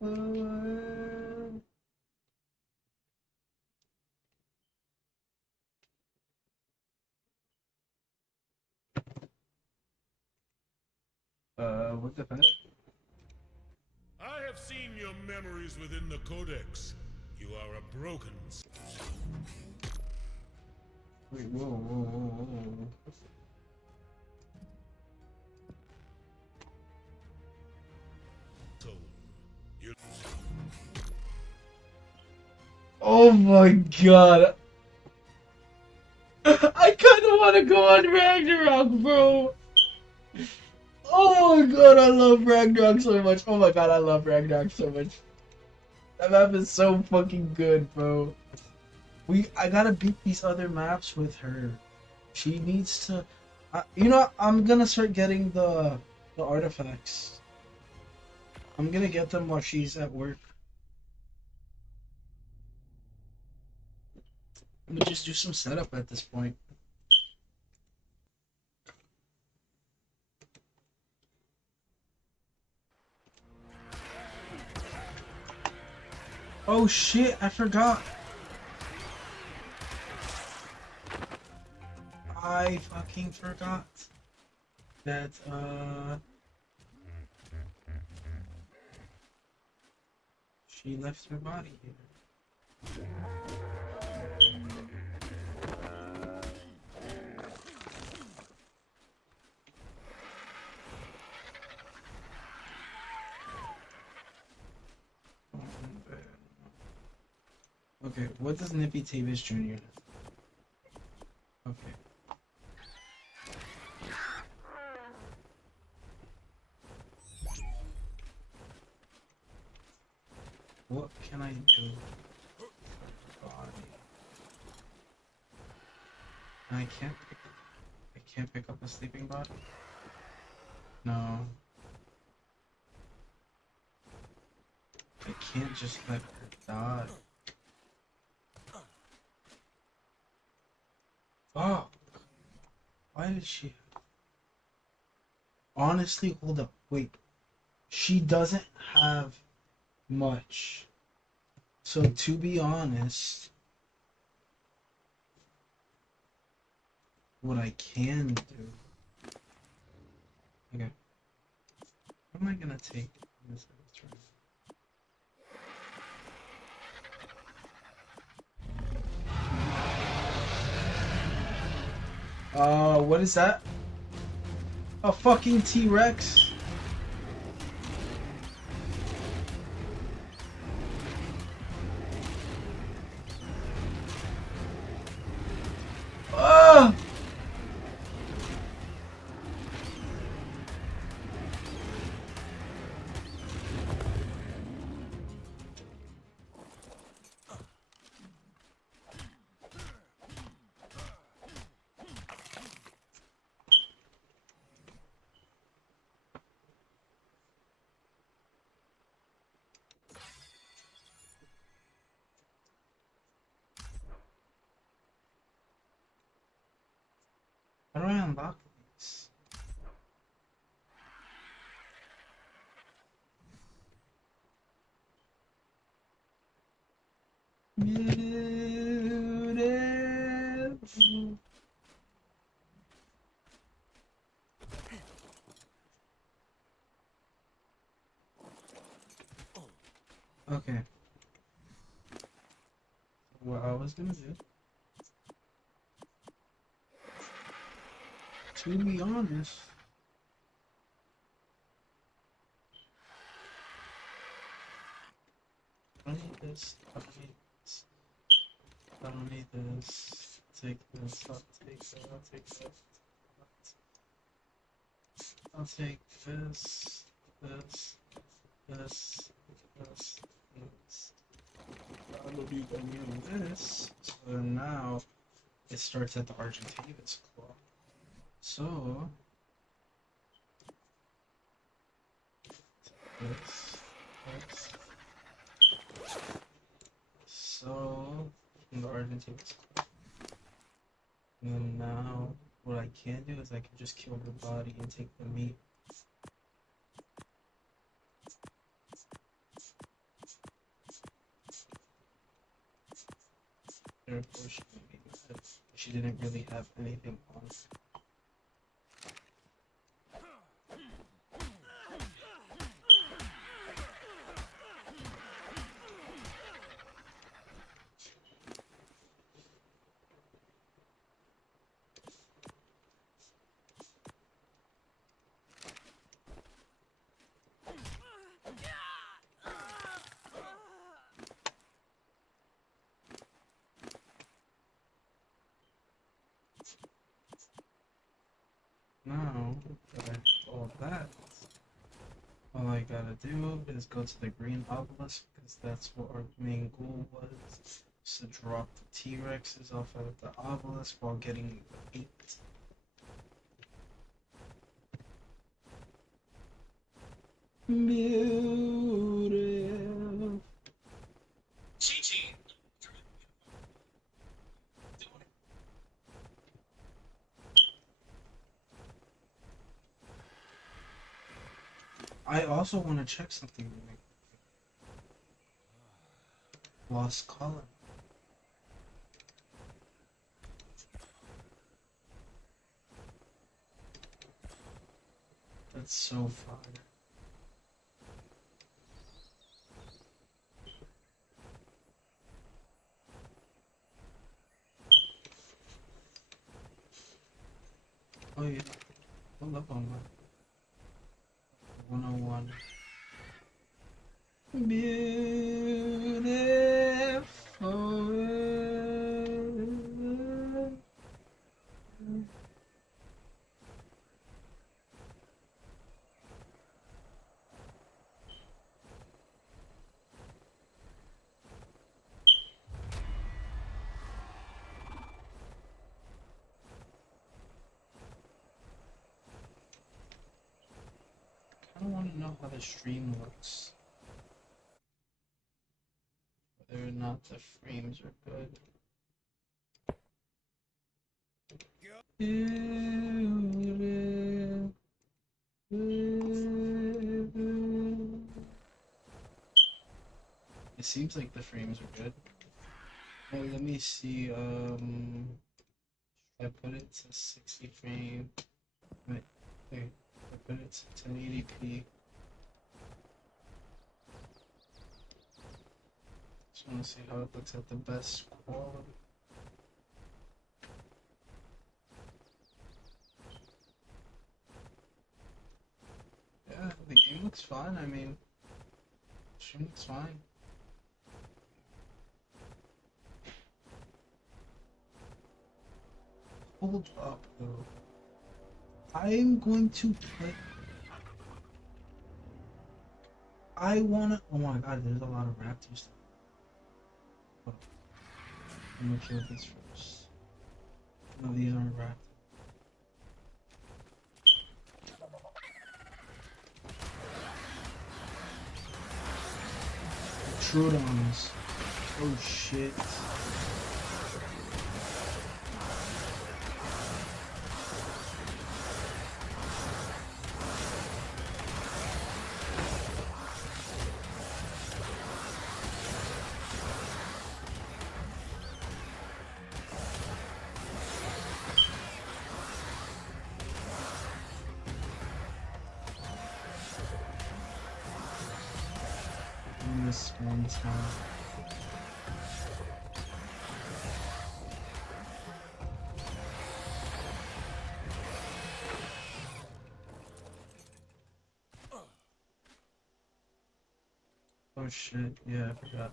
What the heck? I have seen your memories within the Codex. You are a broken Wait, whoa. soul. You Oh my god. I kinda wanna go on Ragnarok, bro. Oh my god, I love Ragnarok so much. Oh my god, I love Ragnarok so much. That map is so fucking good, bro. I gotta beat these other maps with her. She needs to. You know, I'm gonna start getting the artifacts. I'm gonna get them while she's at work. I'm gonna just do some setup at this point. Oh shit, I forgot. I fucking forgot that she left her body here. Okay, what does Nippy Tavis Jr. have? Okay. What can I do? Body. I can't pick up a sleeping body? No. I can't just let her die. Fuck. Why did she? Honestly, hold up. Wait. She doesn't have much. So to be honest, what I can do. Okay. What am I gonna take in this turn? What is that? A fucking T-Rex? Ah! How do I unlock these? Beautiful. Okay. What I was gonna do, to be honest, I don't need this. I don't need this. I don't need this. Take this. I'll take that. I'll take that. I'll take this. This. This. This. This. I will be done using this. So now it starts at the Argentavis claw. So this. So from the Argentavis claw. And then now what I can do is I can just kill the body and take the meat. Therefore, she didn't really have anything on. Now that I have all that, all I gotta do is go to the green obelisk because that's what our main goal was. To drop the T-Rexes off of the obelisk while getting the 8. Beautiful. Chi-Chi. I also want to check something really quick. Lost color. That's so fire. Oh yeah, hold up on that. 101. Beautiful. I don't want to know how the stream looks. Whether or not the frames are good. It seems like the frames are good. Oh, let me see. I put it to 60 frame. Wait, I put it to 1080p. Just want to see how it looks at the best quality. Yeah, the game looks fine. I mean, stream looks fine. Hold up, though. I'm going to play. I wanna. Oh my god, there's a lot of raptors. Hold up. I'm gonna kill this first. No, these aren't raptors. Troodons. Oh shit. This one time. Oh shit, yeah, I forgot.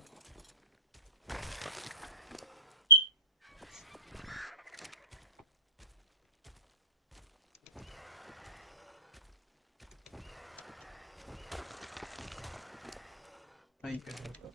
Oh, you can have that.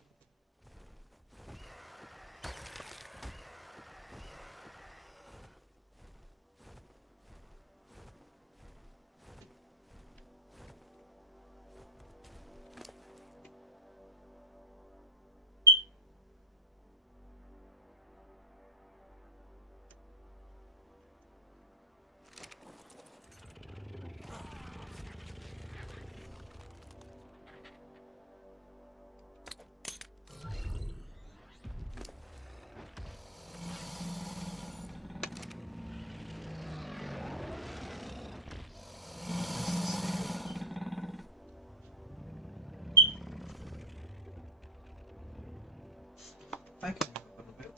I can wait a little bit.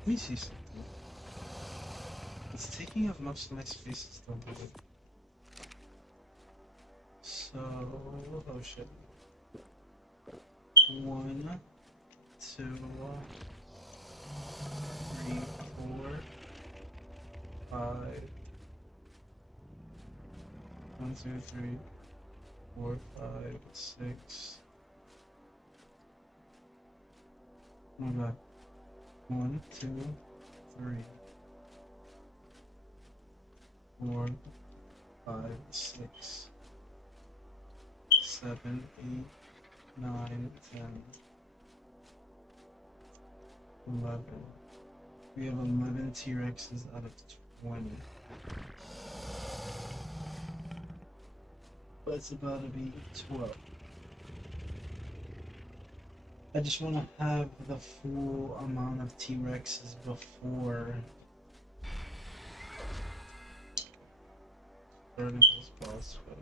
Let me see something. It's taking up most of my spaces though. So, oh shit. 1, 2, 3, 4, 5. 1, 2, 3, 4, 5, 6. Oh my god. 1, 2, 3, 4, 5, 6, 7, 8, 9, 10, 11. We have 11 T-Rexes out of 20. That's about to be 12. I just want to have the full amount of T-Rexes before starting this boss fight.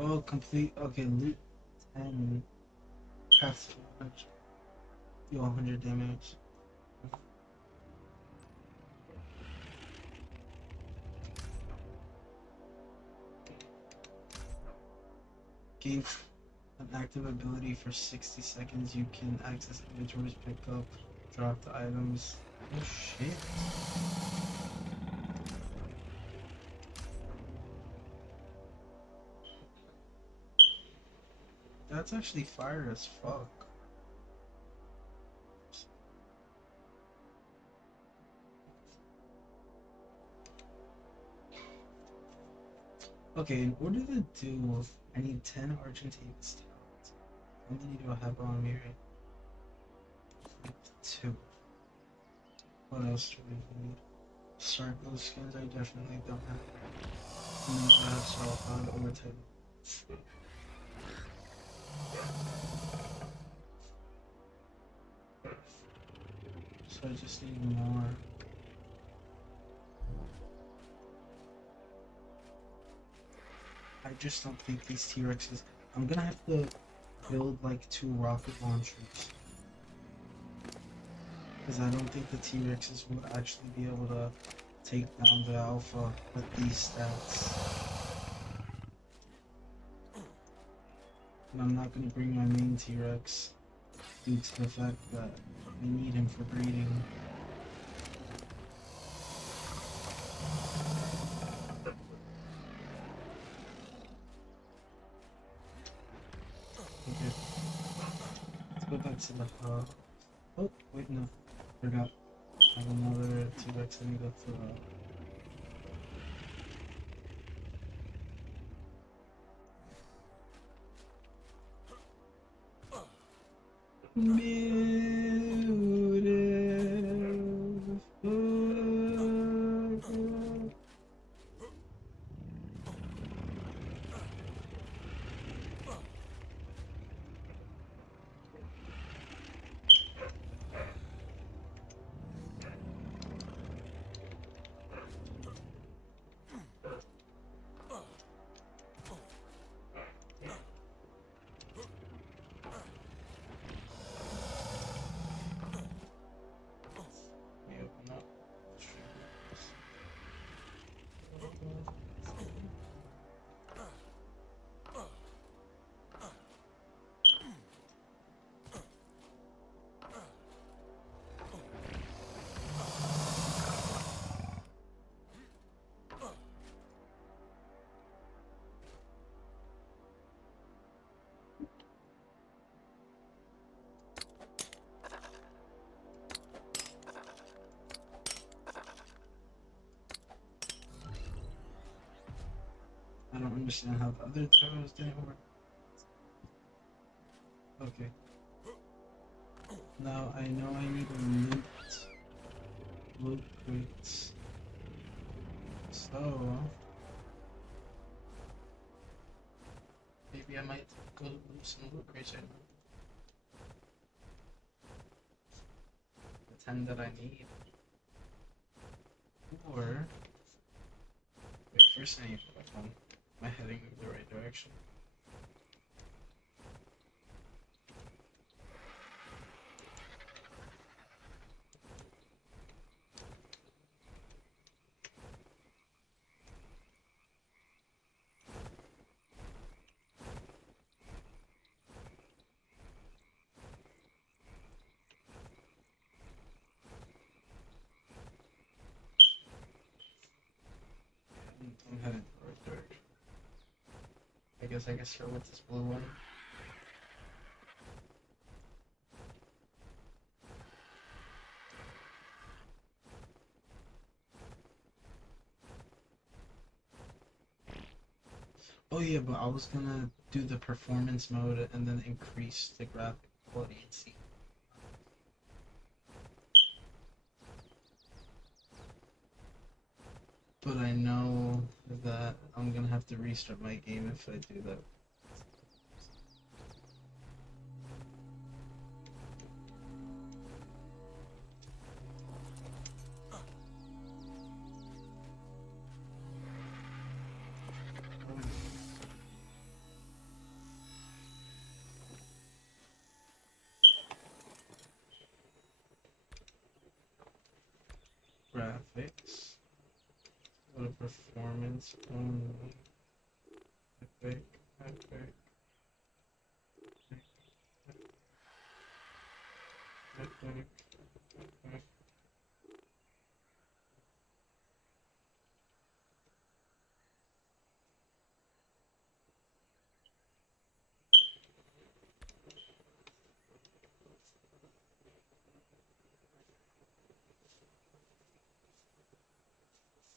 Oh, complete. Okay, loot 10. Craft 400. Do 100 damage. Gain an active ability for 60 seconds. You can access inventories, pick up, drop the items. Oh shit. That's actually fire as fuck. Okay, in order to do, I need 10 Argentines talents. How many do I have on me right? 2. What else do we need? Circle skins I definitely don't have. And then I have Salafad or Titan. So I just need more. I just don't think these T-Rexes... I'm gonna have to build like 2 rocket launchers. Because I don't think the T-Rexes would actually be able to take down the Alpha with these stats. And I'm not gonna bring my main T-Rex due to the fact that I need him for breeding. Okay. Let's go back to the hub. Oh, wait, no. Forgot. I have another T-Rex I need to fill out. Beautiful. Let me open up. I don't understand how the other turtles didn't work. Okay. Now I know I need a mint loot crates. So maybe I might go loot some loot crates right now. The 10 that I need. Or wait, first I need to go back home. Am I heading in the right direction? I'm heading in the right direction. I guess start with this blue one. Oh yeah, but I was gonna do the performance mode and then increase the graphic quality and see. But I know that I'm gonna have to restart my game if I do that. Graphics. Go to performance only. Epic. Epic. Epic. Epic.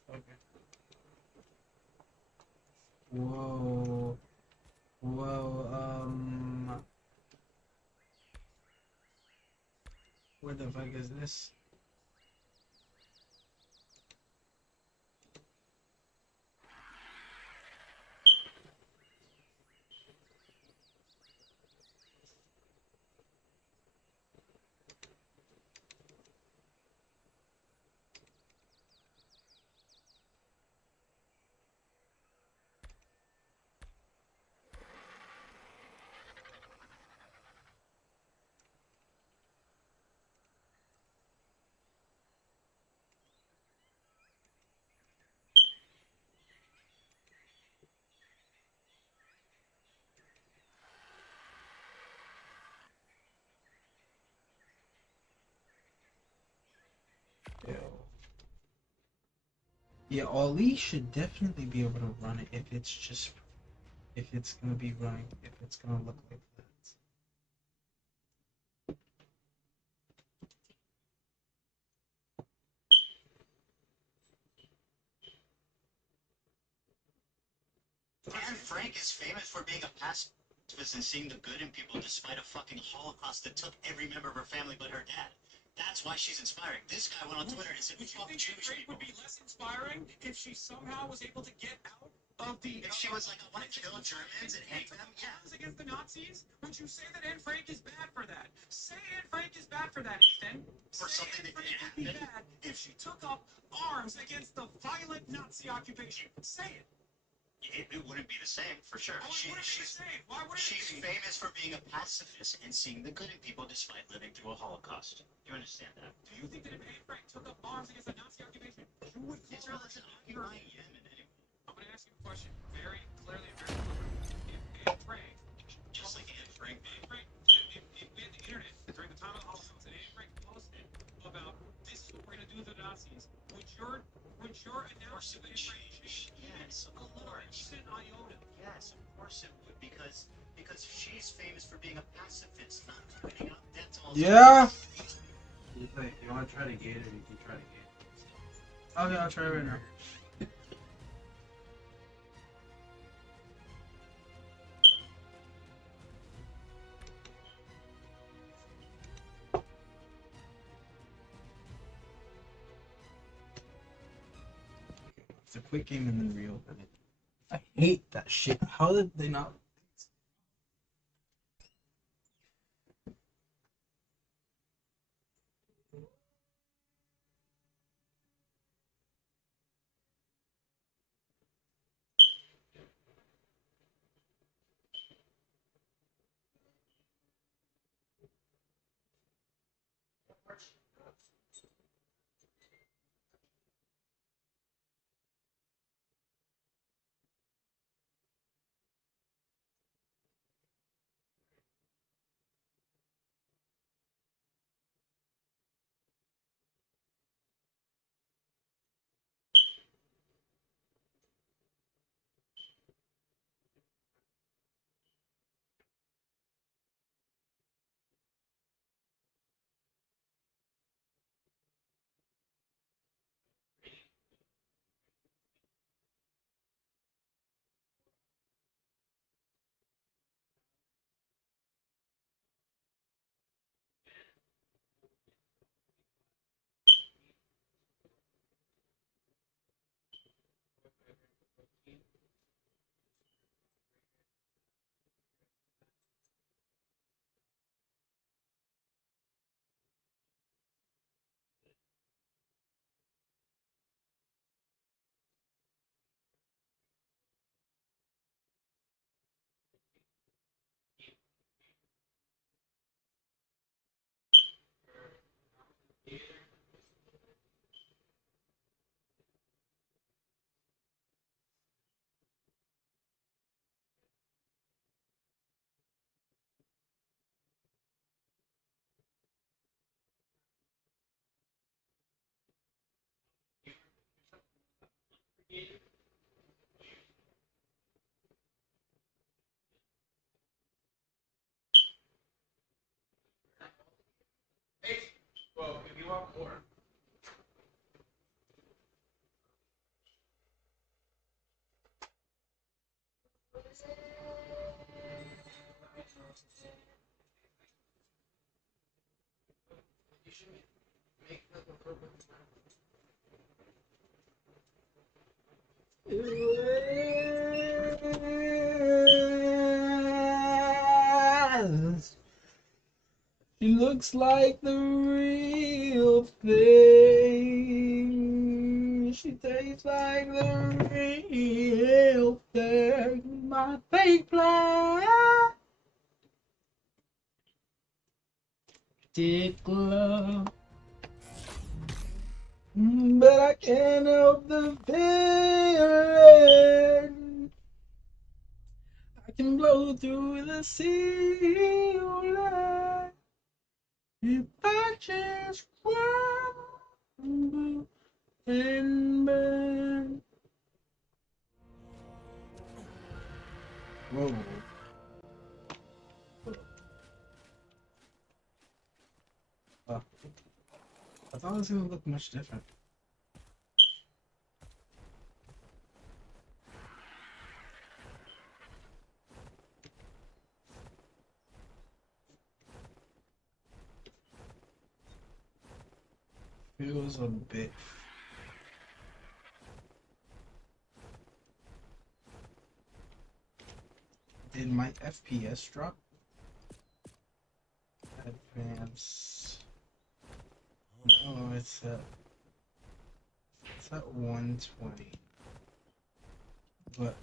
Okay. Whoa. Whoa, where the fuck is this? Yo. Yeah, Ollie should definitely be able to run it if it's just if it's gonna be running, if it's gonna look like that. Anne Frank is famous for being a pacifist and seeing the good in people despite a fucking Holocaust that took every member of her family but her dad. That's why she's inspiring. This guy went on Twitter and said, Would you fuck think Jewish Frank people. would be less inspiring if she somehow was able to get out of the... If she was like, I want to kill Germans and hate them, yeah. Against the Nazis, would you say that Anne Frank is bad for that? Say Anne Frank is bad for that, Ethan. For Say something Anne that Frank didn't would be happen. bad if she took up arms against the violent Nazi occupation. Say it. It wouldn't be the same, for sure. Why wouldn't it be the same? Why wouldn't She's it be? famous for being a pacifist and seeing the good in people despite living through a Holocaust. Do you understand that? Do you think that if Anne Frank took up arms against the Nazi occupation, you would call Israel her isn't a occupying Yemen anyway. I'm going to ask you a question very clearly and very clearly. If Anne Frank, Just like Anne Frank. if we had the internet during the time of the Holocaust and Anne Frank posted about this is what we're going to do to the Nazis, would your announcement would Anne Frank change. Yes, of course. even iota? Yes, of course it would, because she's famous for being a pacifist, not pointing out death to all. Yeah. You want to try to gate it? You can try to gate it. Okay, I'll try right now. a quick game and then reopen it. I hate that shit. How did they not? Well, if you want more. You should make like a purple. She looks like the real thing. She tastes like the real thing. My fake blood. Dick love. But I can't help the feeling. I can blow through the ceiling if I just crumble and burn. Whoa. I thought it was gonna look much different. Feels a bit. Did my FPS drop? Advance. No, it's at 120. But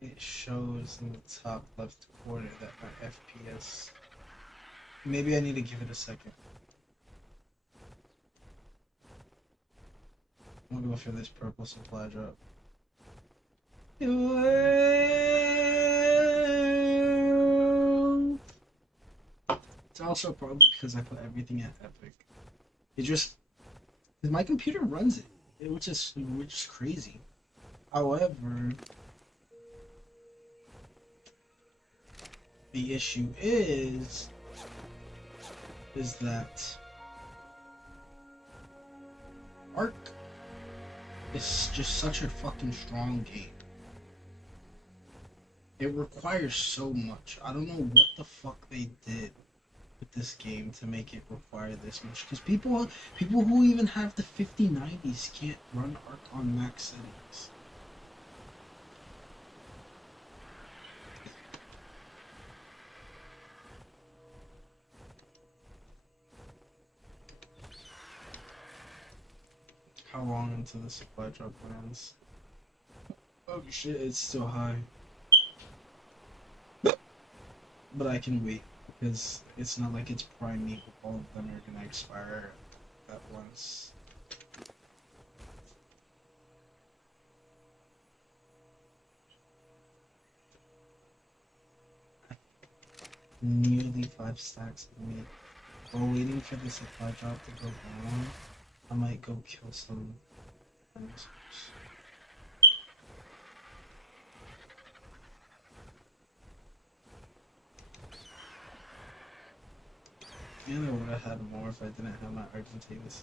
it shows in the top left corner that my FPS. Maybe I need to give it a second. I'm gonna go for this purple supply drop. It's also probably because I put everything at epic. It just, because my computer runs it, which is crazy. However, the issue is that Ark is just such a fucking strong game. It requires so much. I don't know what the fuck they did with this game to make it require this much. Because people who even have the 5090s can't run Ark on max settings. how long until the supply drop lands. Oh shit, it's still high. But I can wait, because it's not like it's prime meat. All of them are gonna expire at once. Nearly 5 stacks of meat. While waiting for the supply drop to go down, I might go kill some dinosaurs. And I would have had more if I didn't have my Argentavis.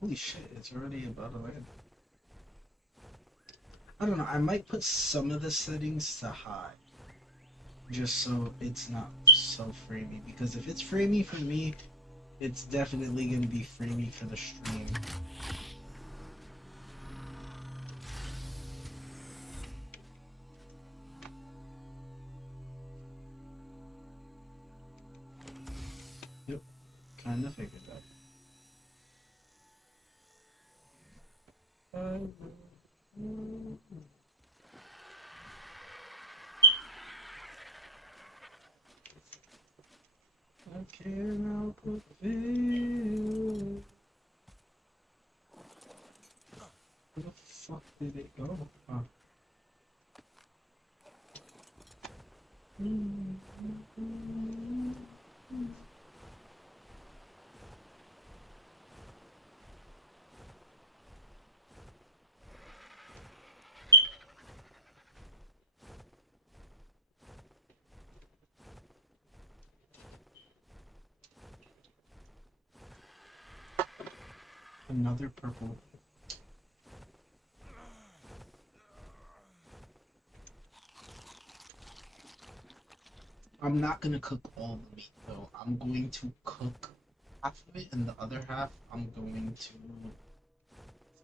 Holy shit, it's already about to land. I don't know, I might put some of the settings to high. Just so it's not so framey. Because if it's framey for me, it's definitely gonna be framey for the stream. Yep, kinda figured that. I can't help but feel. Where the fuck did it go? Oh. Another purple. I'm not gonna cook all the meat though. I'm going to cook half of it, and the other half I'm going to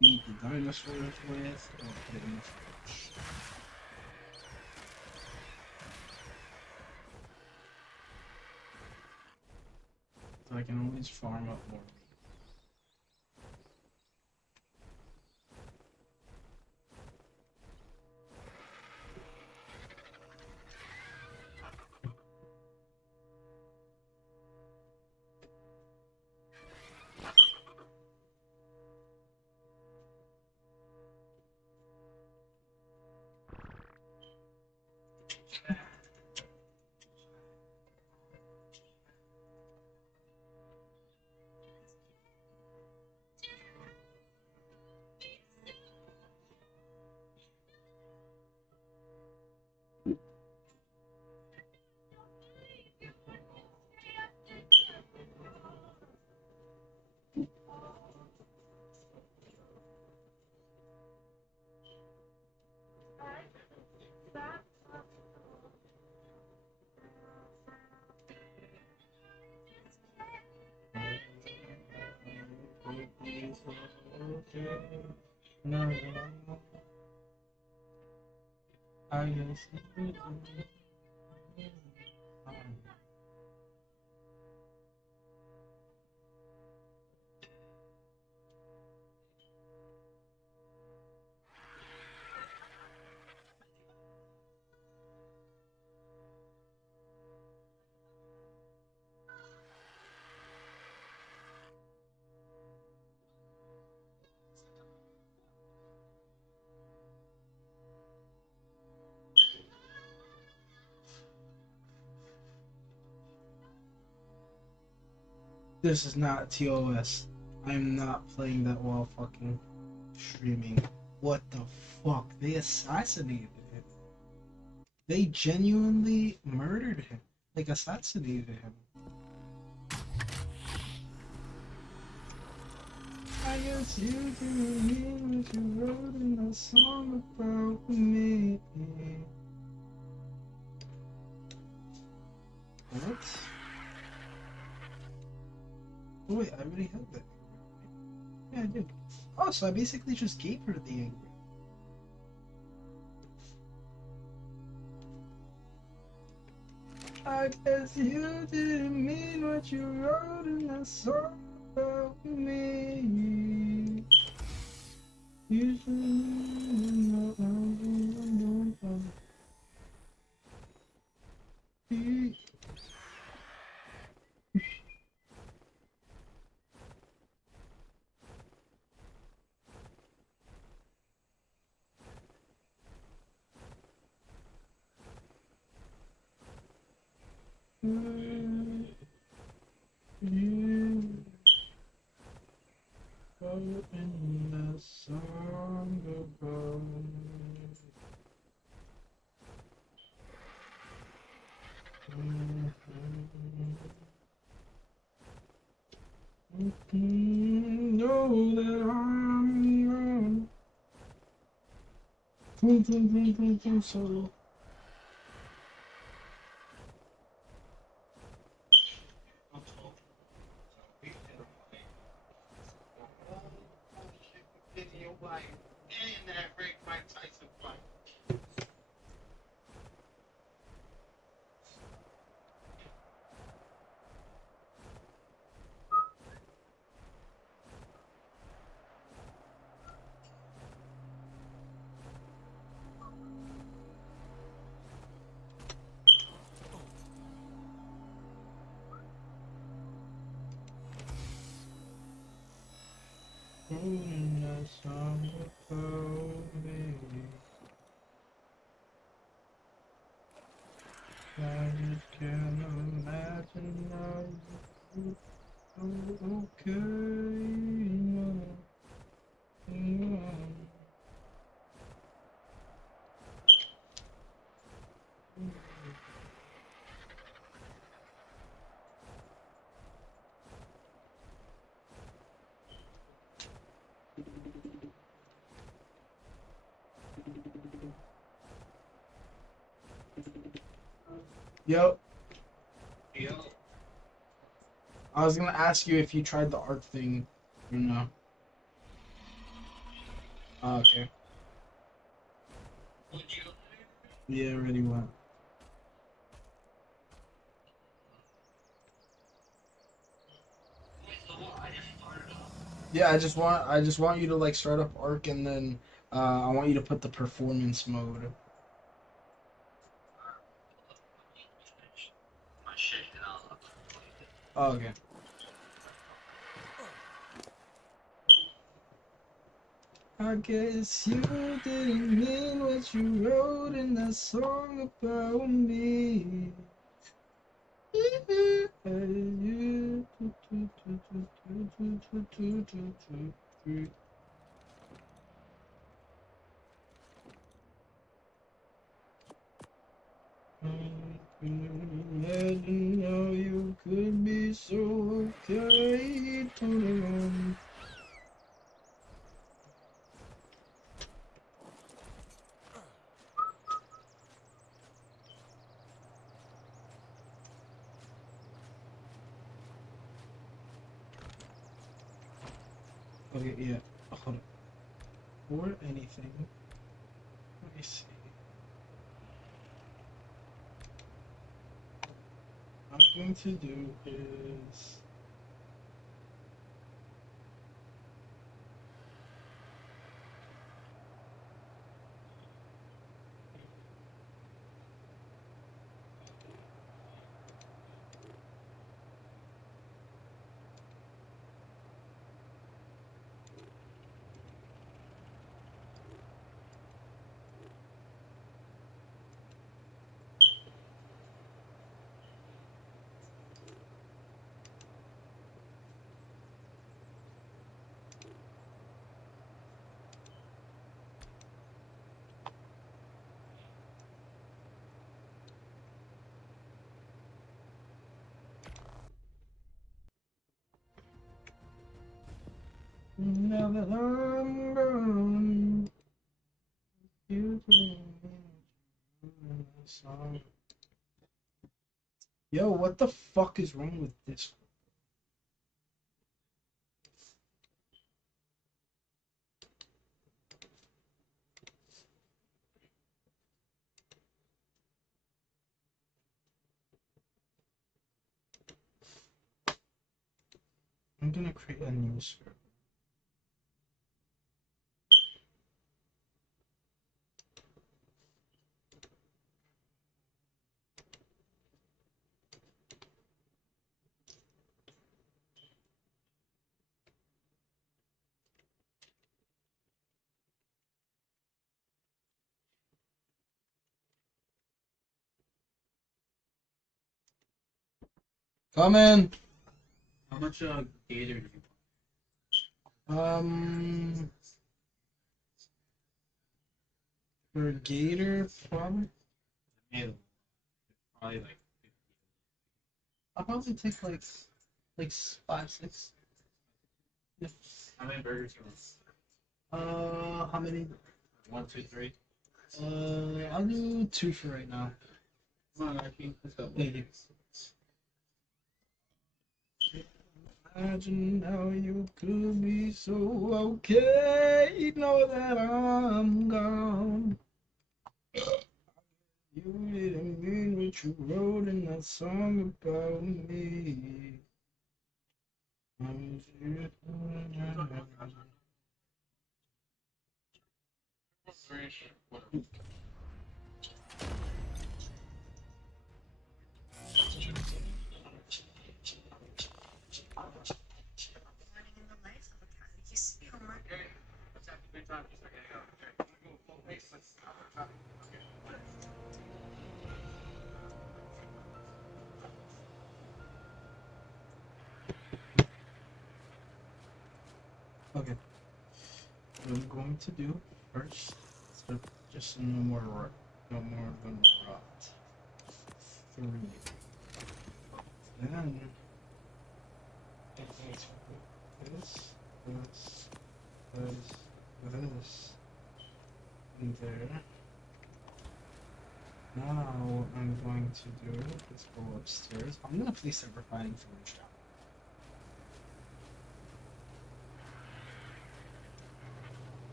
feed the dinosaurs with or put it in the fridge. So I can always farm up more meat. I guess this is not TOS. I'm not playing that while fucking streaming. What the fuck? They assassinated him. They genuinely murdered him. Like, assassinated him. I guess you didn't mean what you wrote in a song about me. What? Oh wait, I already had that. Yeah, I did. Oh, so I basically just gave her the angry. I guess you didn't mean what you wrote in that song about me. You should know I'm you wrote in that song about know that I'm wrong. Boom, boom, boom, boom, boom, so. Video like, and that Rick Mike Tyson fight. Wrote that song about me. I just can't imagine how you okay. Yo, Yo, I was gonna ask you if you tried the art thing or no. Oh, okay. would you? Yeah, already went. So I just started off. Yeah, I just want you to like start up Arc and then I want you to put the performance mode. My shit, and I'll Oh, okay. I guess you didn't mean what you wrote in that song about me. Imagine how you could be so okay. Okay, yeah. Hold on. Or anything. Let me see. What I'm going to do is now that I'm gone, you can song. Yo, what the fuck is wrong with this? I'm gonna create a new server. Come in. How much gator do you For Gator, probably. want? Probably like 50. I'll probably take like 5, 6. Yeah. How many burgers you want? How many? 1, 2, 3. I'll do 2 for right now. Come on, Archie. Let's go. Thank you. Imagine how you could be so okay. Know that I'm gone. You didn't mean what you wrote in that song about me. Morning in the life of a cat. You see homework. Let's have a good time. Just like, go. Okay. Go full pace. Let's have a traffic. Okay. Okay. What I'm going to do first, so just no more than rot. 3. Then I'm going to put this, in there. Now what I'm going to do is go upstairs. I'm gonna place a refining fluid shop.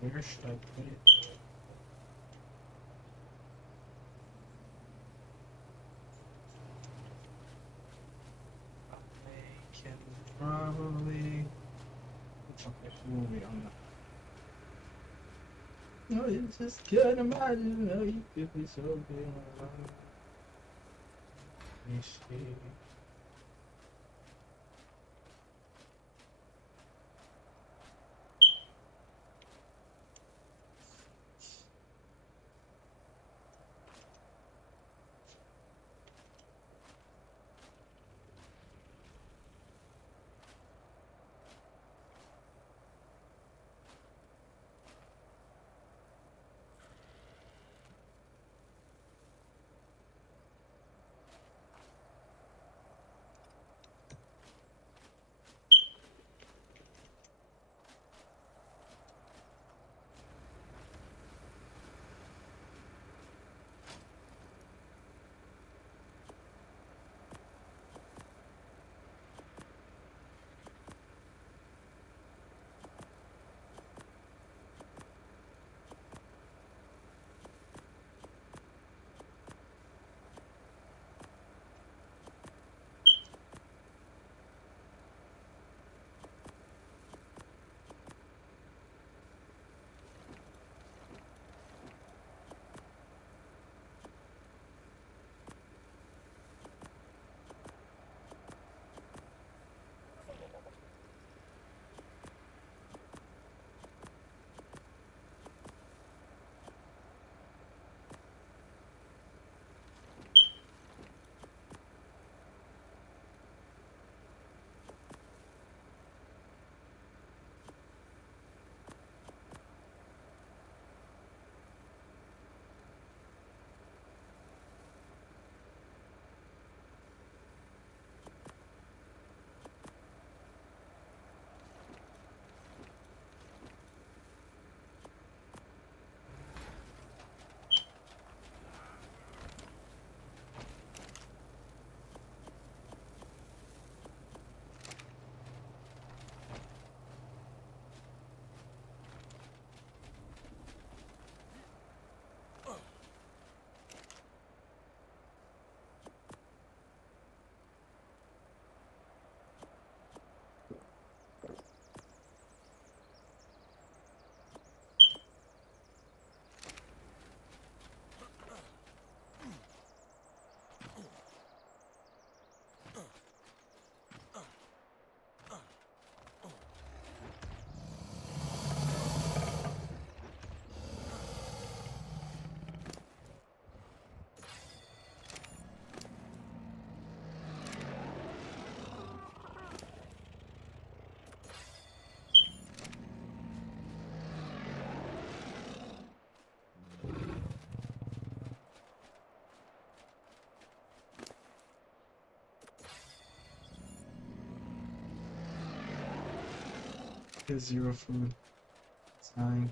Where should I put it? I can probably. It's okay. We'll wait on that. No, you just can't imagine how you could be so good. Let me see. There's 0 food. It's 9.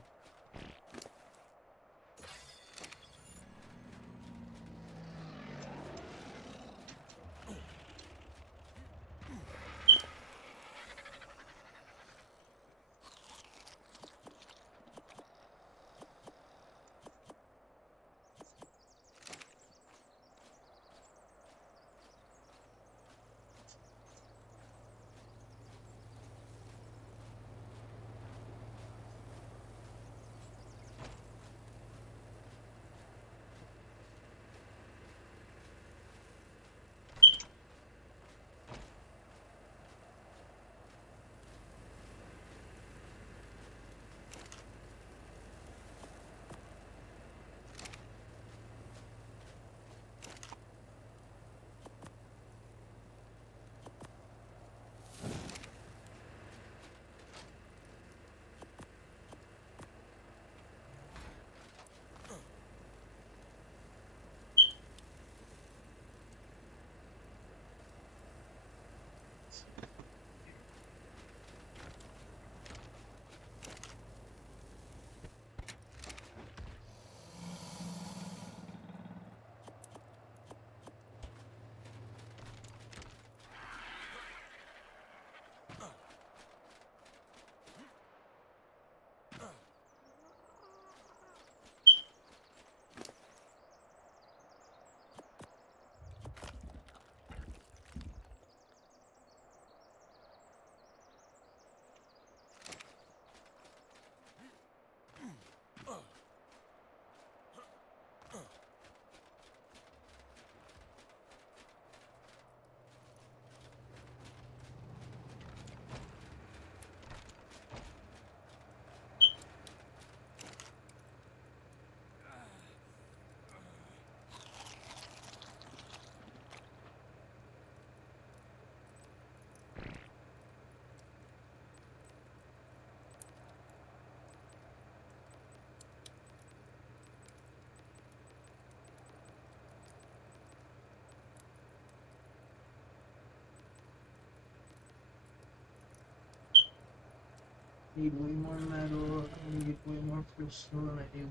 Need way more metal, I need way more crystal, and I need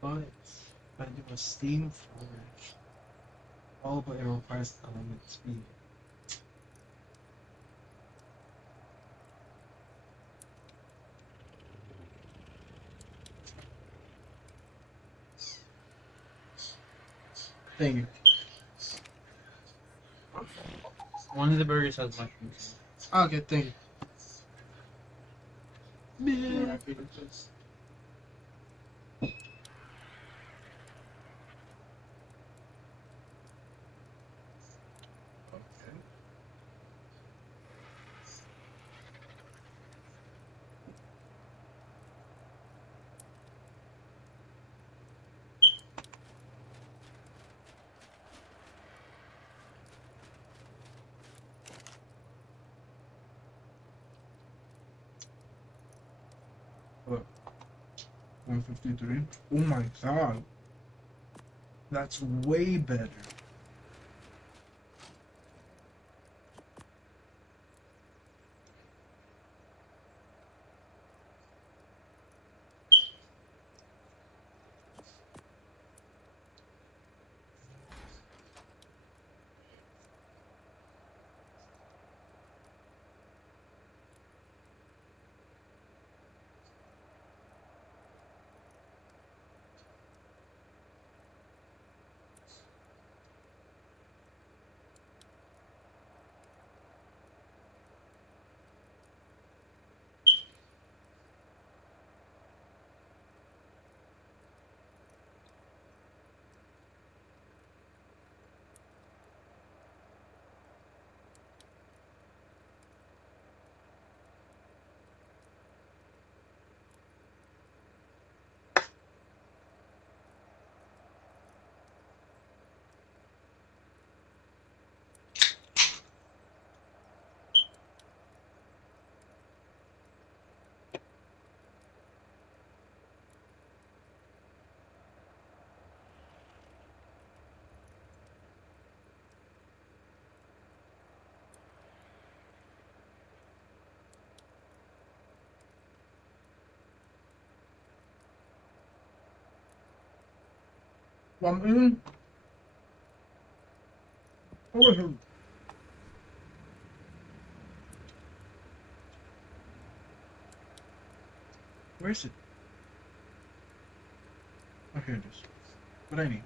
but if I do a steam forge, all but it requires element speed. Thank you. One of the burgers has mushrooms. Okay, thank you. Yeah, I figured this. Okay. What? 153? Oh my god. That's way better. Wamun. Oh, where is it? Oh, here it is. What I need.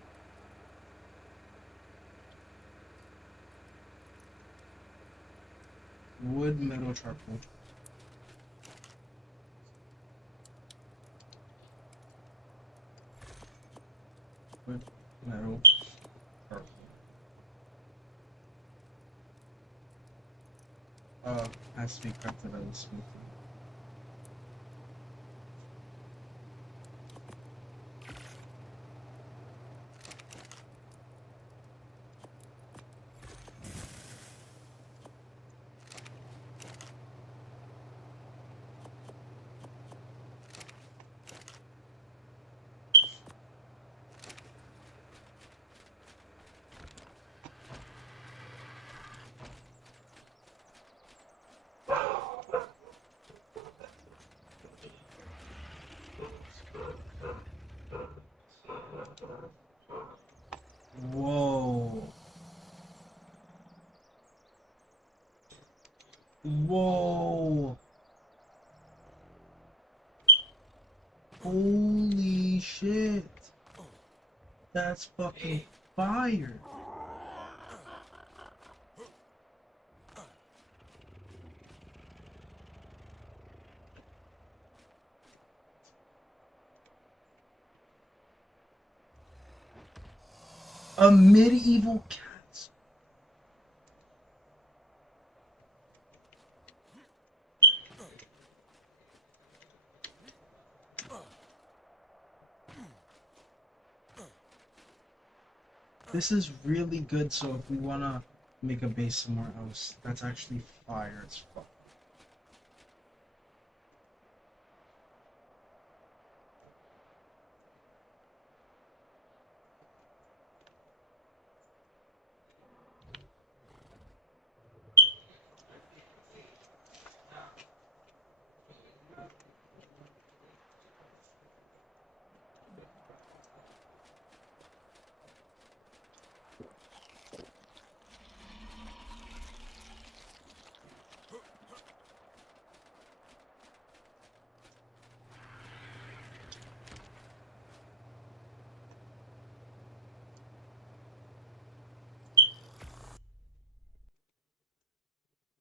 Wood, metal, charcoal. Wood, metal, charcoal. Has to be crafted out of smooth. Whoa. Whoa. Holy shit. That's fucking fire. A medieval castle. This is really good, so if we wanna make a base somewhere else, that's actually fire as fuck.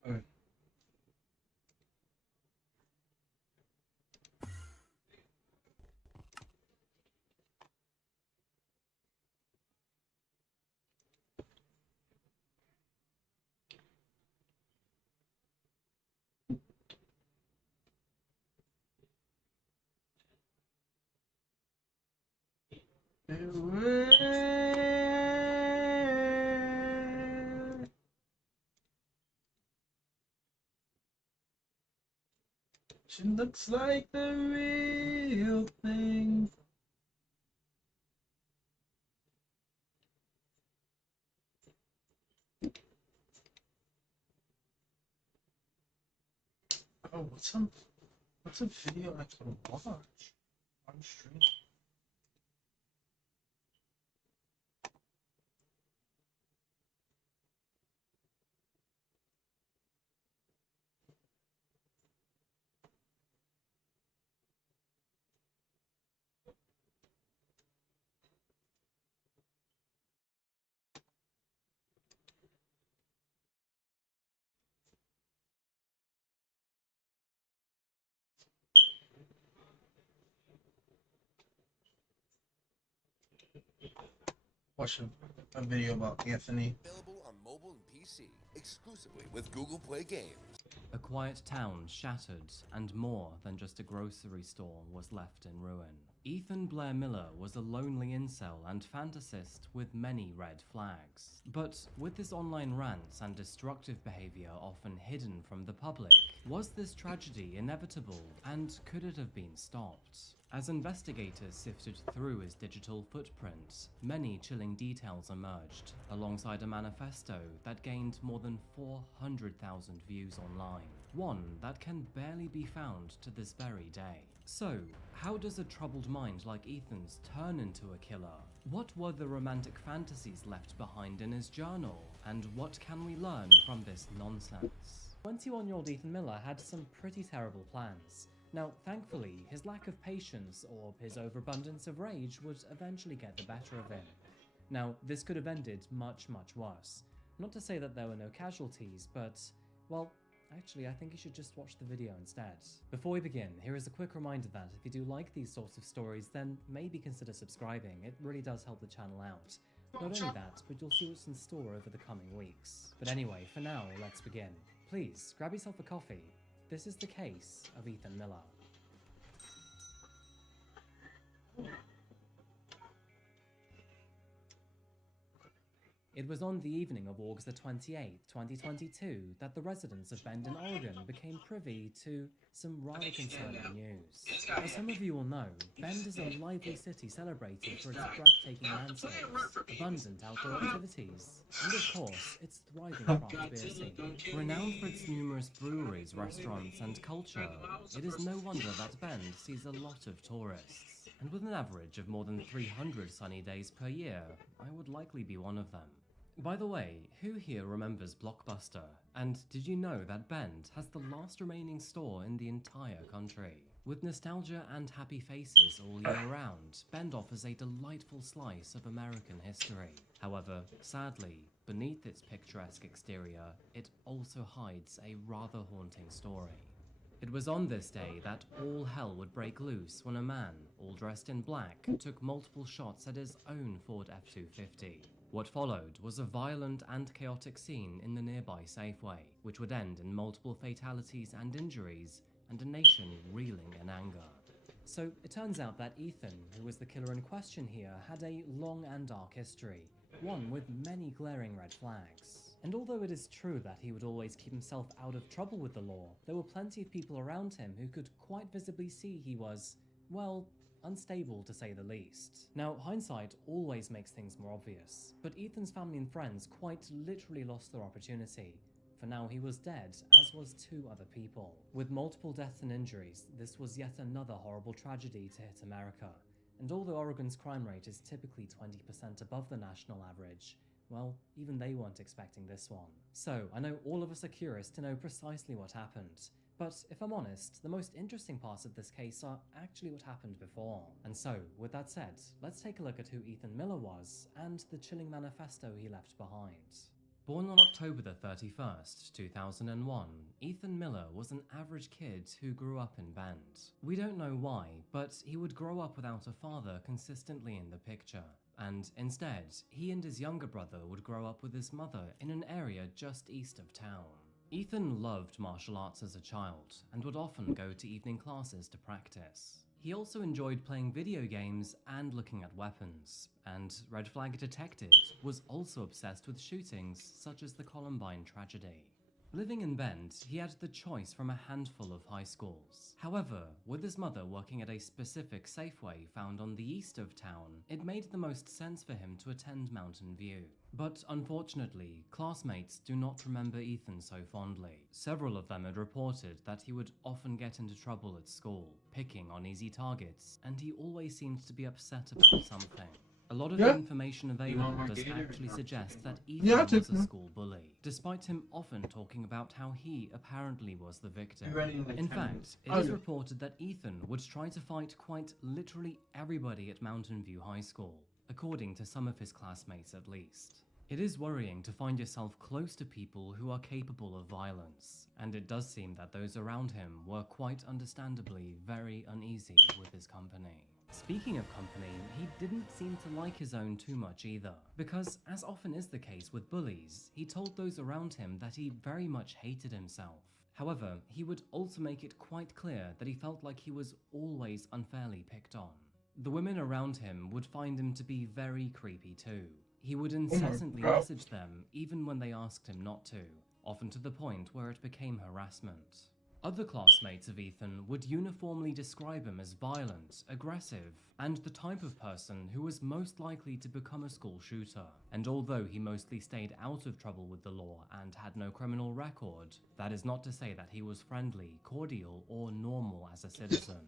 Okay. She looks like the real thing. Oh, what's a video I could watch on stream? Watch a video about Anthony. Available on mobile and PC, exclusively with Google Play Games. A quiet town shattered, and more than just a grocery store was left in ruin. Ethan Blair Miller was a lonely incel and fantasist with many red flags. But with his online rants and destructive behavior often hidden from the public, was this tragedy inevitable, and could it have been stopped? As investigators sifted through his digital footprint, many chilling details emerged, alongside a manifesto that gained more than 400,000 views online, one that can barely be found to this very day. So, how does a troubled mind like Ethan's turn into a killer? What were the romantic fantasies left behind in his journal? And what can we learn from this nonsense? 21-year-old Ethan Miller had some pretty terrible plans. Now, thankfully, his lack of patience or his overabundance of rage would eventually get the better of him. Now, this could have ended much, much worse. Not to say that there were no casualties, but, well, actually, I think you should just watch the video instead. Before we begin, here is a quick reminder that if you do like these sorts of stories, then maybe consider subscribing. It really does help the channel out. Not only that, but you'll see what's in store over the coming weeks. But anyway, for now, let's begin. Please, grab yourself a coffee. This is the case of Ethan Miller. It was on the evening of August the 28th, 2022, that the residents of Bend in Oregon became privy to some rather concerning news. As some of you will know, Bend is a lively city celebrated for its breathtaking landscapes, abundant outdoor activities, and of course, its thriving craft beer scene. Renowned for its numerous breweries, restaurants, and culture, it is no wonder that Bend sees a lot of tourists. And with an average of more than 300 sunny days per year, I would likely be one of them. By the way, who here remembers Blockbuster? And did you know that Bend has the last remaining store in the entire country? With nostalgia and happy faces all year round, Bend offers a delightful slice of American history. However, sadly, beneath its picturesque exterior, it also hides a rather haunting story. It was on this day that all hell would break loose when a man, all dressed in black, took multiple shots at his own Ford F-250. What followed was a violent and chaotic scene in the nearby Safeway, which would end in multiple fatalities and injuries, and a nation reeling in anger. So it turns out that Ethan, who was the killer in question here, had a long and dark history, one with many glaring red flags. And although it is true that he would always keep himself out of trouble with the law, there were plenty of people around him who could quite visibly see he was, well, unstable to say the least. Now, hindsight always makes things more obvious, but Ethan's family and friends quite literally lost their opportunity. For now, he was dead, as was 2 other people. With multiple deaths and injuries, this was yet another horrible tragedy to hit America. And although Oregon's crime rate is typically 20% above the national average, well, even they weren't expecting this one. So, I know all of us are curious to know precisely what happened. But if I'm honest, the most interesting parts of this case are actually what happened before. And so, with that said, let's take a look at who Ethan Miller was and the chilling manifesto he left behind. Born on October the 31st, 2001, Ethan Miller was an average kid who grew up in Bend. We don't know why, but he would grow up without a father consistently in the picture. And instead, he and his younger brother would grow up with his mother in an area just east of town. Ethan loved martial arts as a child, and would often go to evening classes to practice. He also enjoyed playing video games and looking at weapons, and Red Flag Detective was also obsessed with shootings such as the Columbine tragedy. Living in Bend, he had the choice from a handful of high schools. However, with his mother working at a specific Safeway found on the east of town, it made the most sense for him to attend Mountain View. But unfortunately, classmates do not remember Ethan so fondly. Several of them had reported that he would often get into trouble at school, picking on easy targets, and he always seemed to be upset about something. A lot of the information available does actually suggest that Ethan was a school bully, despite him often talking about how he apparently was the victim. In fact, it is reported that Ethan would try to fight quite literally everybody at Mountain View High School, according to some of his classmates at least. It is worrying to find yourself close to people who are capable of violence, and it does seem that those around him were quite understandably very uneasy with his company. Speaking of company, he didn't seem to like his own too much either, because as often is the case with bullies, he told those around him that he very much hated himself. However, he would also make it quite clear that he felt like he was always unfairly picked on. The women around him would find him to be very creepy too. He would incessantly message them even when they asked him not to, often to the point where it became harassment. Other classmates of Ethan would uniformly describe him as violent, aggressive, and the type of person who was most likely to become a school shooter. And although he mostly stayed out of trouble with the law and had no criminal record, that is not to say that he was friendly, cordial, or normal as a citizen.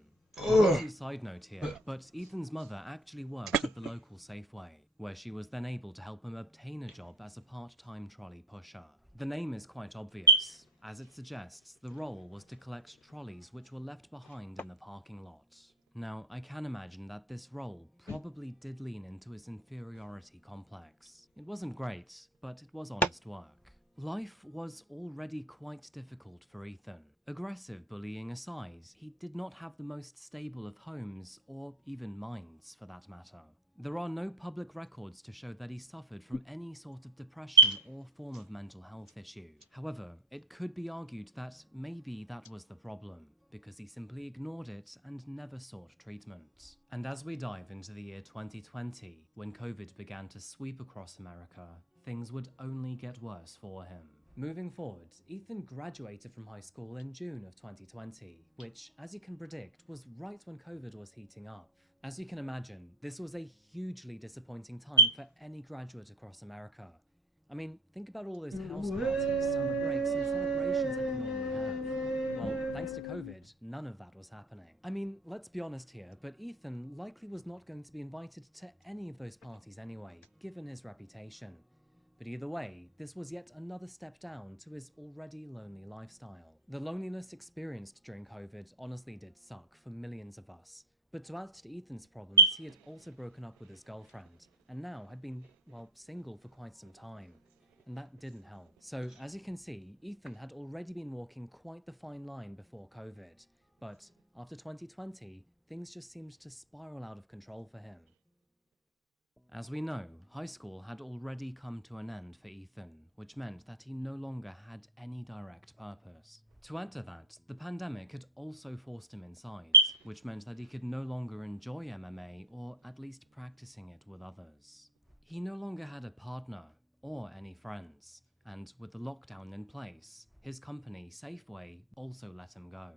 A side note here, but Ethan's mother actually worked at the local Safeway, where she was then able to help him obtain a job as a part-time trolley pusher. The name is quite obvious. As it suggests, the role was to collect trolleys which were left behind in the parking lot. Now, I can imagine that this role probably did lean into his inferiority complex. It wasn't great, but it was honest work. Life was already quite difficult for Ethan. Aggressive bullying aside, he did not have the most stable of homes, or even minds for that matter. There are no public records to show that he suffered from any sort of depression or form of mental health issue. However, it could be argued that maybe that was the problem, because he simply ignored it and never sought treatment. And as we dive into the year 2020, when COVID began to sweep across America, things would only get worse for him. Moving forward, Ethan graduated from high school in June of 2020, which, as you can predict, was right when COVID was heating up. As you can imagine, this was a hugely disappointing time for any graduate across America. I mean, think about all those house parties, summer breaks, and celebrations that we normally have. Well, thanks to COVID, none of that was happening. I mean, let's be honest here, but Ethan likely was not going to be invited to any of those parties anyway, given his reputation. But either way, this was yet another step down to his already lonely lifestyle. The loneliness experienced during COVID honestly did suck for millions of us. But to add to Ethan's problems, he had also broken up with his girlfriend, and now had been, well, single for quite some time. And that didn't help. So, as you can see, Ethan had already been walking quite the fine line before COVID. But after 2020, things just seemed to spiral out of control for him. As we know, high school had already come to an end for Ethan, which meant that he no longer had any direct purpose. To add to that, the pandemic had also forced him inside, which meant that he could no longer enjoy MMA or at least practicing it with others. He no longer had a partner or any friends, and with the lockdown in place, his company, Safeway, also let him go.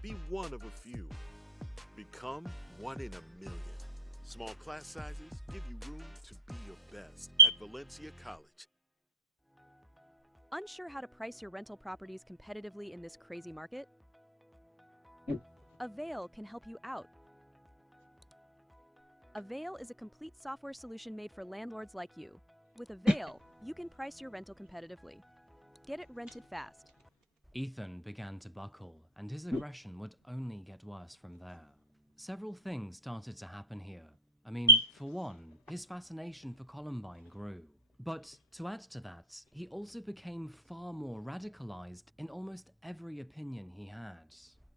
Be one of a few. Become one in a million. Small class sizes give you room to be your best at Valencia College. Unsure how to price your rental properties competitively in this crazy market? Avail can help you out. Avail is a complete software solution made for landlords like you. With Avail, you can price your rental competitively. Get it rented fast. Ethan began to buckle, and his aggression would only get worse from there. Several things started to happen here. I mean, for one, his fascination for Columbine grew. But to add to that, he also became far more radicalized in almost every opinion he had.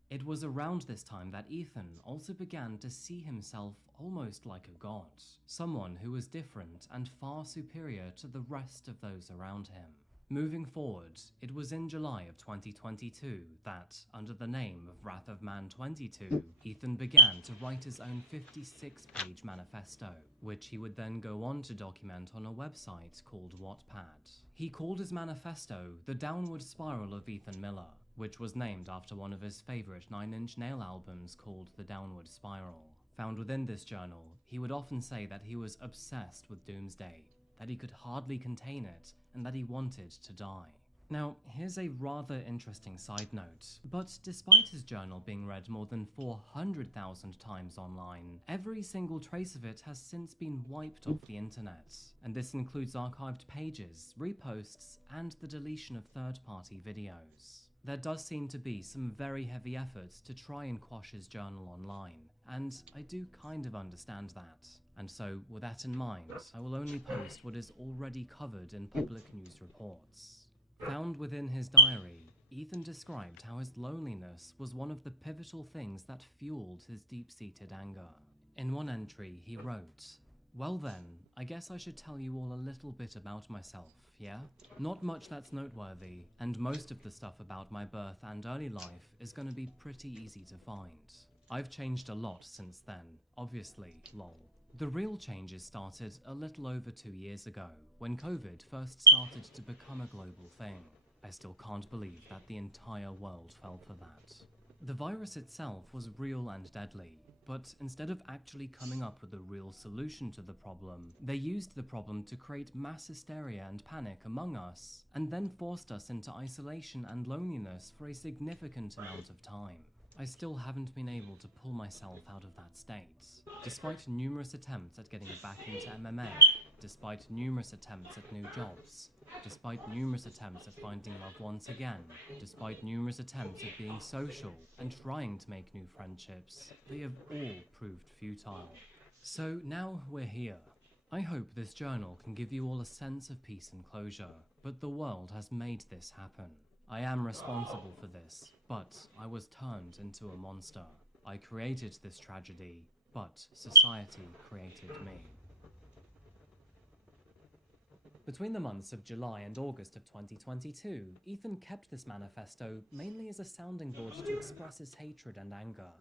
It was around this time that Ethan also began to see himself almost like a god, someone who was different and far superior to the rest of those around him. Moving forward, it was in July of 2022 that, under the name of Wrath of Man 22, Ethan began to write his own 56-page manifesto, which he would then go on to document on a website called Wattpad. He called his manifesto The Downward Spiral of Ethan Miller, which was named after one of his favorite Nine Inch Nail albums called The Downward Spiral. Found within this journal, he would often say that he was obsessed with Doomsday, that he could hardly contain it, and that he wanted to die. Now, here's a rather interesting side note, but despite his journal being read more than 400,000 times online, every single trace of it has since been wiped off the internet, and this includes archived pages, reposts, and the deletion of third-party videos. There does seem to be some very heavy efforts to try and quash his journal online, and I do kind of understand that. And so, with that in mind, I will only post what is already covered in public news reports. Found within his diary, Ethan described how his loneliness was one of the pivotal things that fueled his deep-seated anger. In one entry, he wrote, "Well then, I guess I should tell you all a little bit about myself, yeah? Not much that's noteworthy, and most of the stuff about my birth and early life is gonna be pretty easy to find. I've changed a lot since then, obviously, lol. The real changes started a little over 2 years ago, when COVID first started to become a global thing. I still can't believe that the entire world fell for that. The virus itself was real and deadly, but instead of actually coming up with a real solution to the problem, they used the problem to create mass hysteria and panic among us, and then forced us into isolation and loneliness for a significant amount of time. I still haven't been able to pull myself out of that state. Despite numerous attempts at getting back into MMA, despite numerous attempts at new jobs, despite numerous attempts at finding love once again, despite numerous attempts at being social and trying to make new friendships, they have all proved futile. So now we're here. I hope this journal can give you all a sense of peace and closure, but the world has made this happen. I am responsible for this, but I was turned into a monster. I created this tragedy, but society created me. Between the months of July and August of 2022, Ethan kept this manifesto mainly as a sounding board to express his hatred and anger.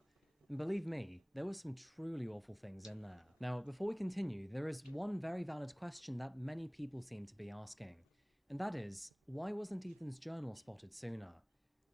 And believe me, there were some truly awful things in there. Now, before we continue, there is one very valid question that many people seem to be asking. And that is, why wasn't Ethan's journal spotted sooner?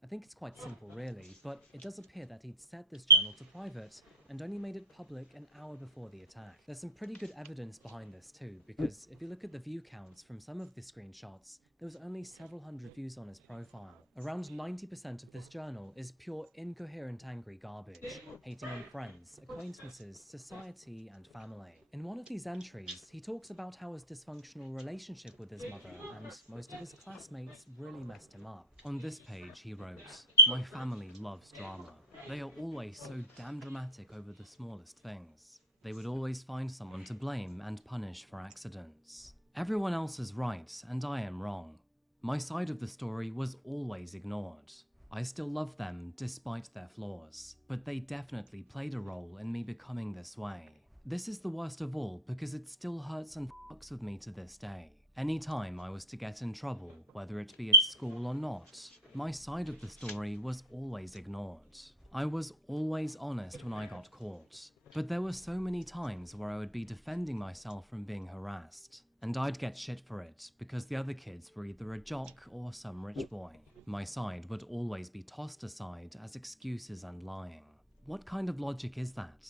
I think it's quite simple really, but it does appear that he'd set this journal to private and only made it public an hour before the attack. There's some pretty good evidence behind this too, because if you look at the view counts from some of the screenshots, there was only several hundred views on his profile. Around 90% of this journal is pure incoherent angry garbage, hating on friends, acquaintances, society, and family. In one of these entries, he talks about how his dysfunctional relationship with his mother and most of his classmates really messed him up. On this page, he wrote, "My family loves drama. They are always so damn dramatic over the smallest things. They would always find someone to blame and punish for accidents. Everyone else is right and I am wrong. My side of the story was always ignored. I still love them despite their flaws, but they definitely played a role in me becoming this way. This is the worst of all because it still hurts and fucks with me to this day. Any time I was to get in trouble, whether it be at school or not, my side of the story was always ignored. I was always honest when I got caught, but there were so many times where I would be defending myself from being harassed, and I'd get shit for it because the other kids were either a jock or some rich boy. My side would always be tossed aside as excuses and lying. What kind of logic is that?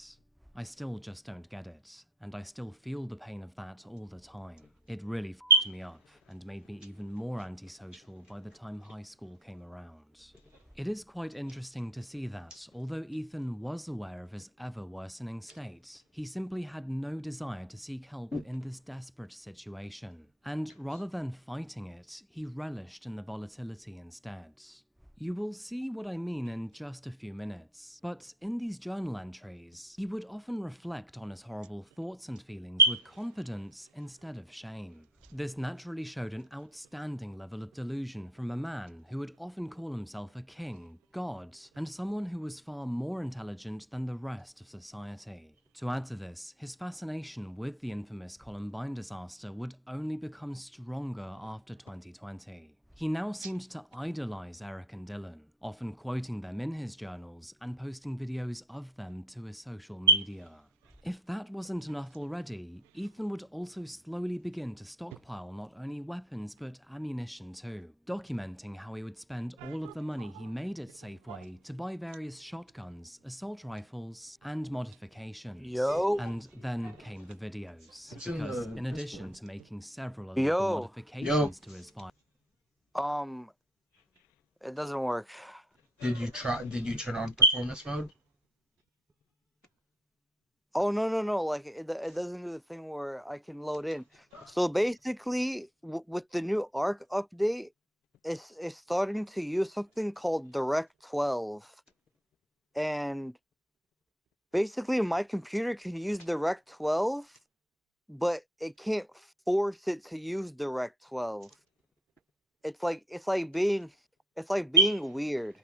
I still just don't get it, and I still feel the pain of that all the time. It really f***ed me up and made me even more antisocial by the time high school came around. It is quite interesting to see that, although Ethan was aware of his ever-worsening state, he simply had no desire to seek help in this desperate situation, and rather than fighting it, he relished in the volatility instead. You will see what I mean in just a few minutes, but in these journal entries, he would often reflect on his horrible thoughts and feelings with confidence instead of shame. This naturally showed an outstanding level of delusion from a man who would often call himself a king, god, and someone who was far more intelligent than the rest of society. To add to this, his fascination with the infamous Columbine disaster would only become stronger after 2020. He now seemed to idolize Eric and Dylan, often quoting them in his journals and posting videos of them to his social media. If that wasn't enough already, Ethan would also slowly begin to stockpile not only weapons but ammunition too, documenting how he would spend all of the money he made at Safeway to buy various shotguns, assault rifles, and modifications. And then came the videos, because in addition to making several of the modifications to his file, it doesn't work. Did you turn on performance mode? Oh, no, like, it doesn't do the thing where I can load in. So basically, with the new Arc update, it's starting to use something called Direct 12. And basically, my computer can use Direct 12, but it can't force it to use Direct 12. It's like being weird,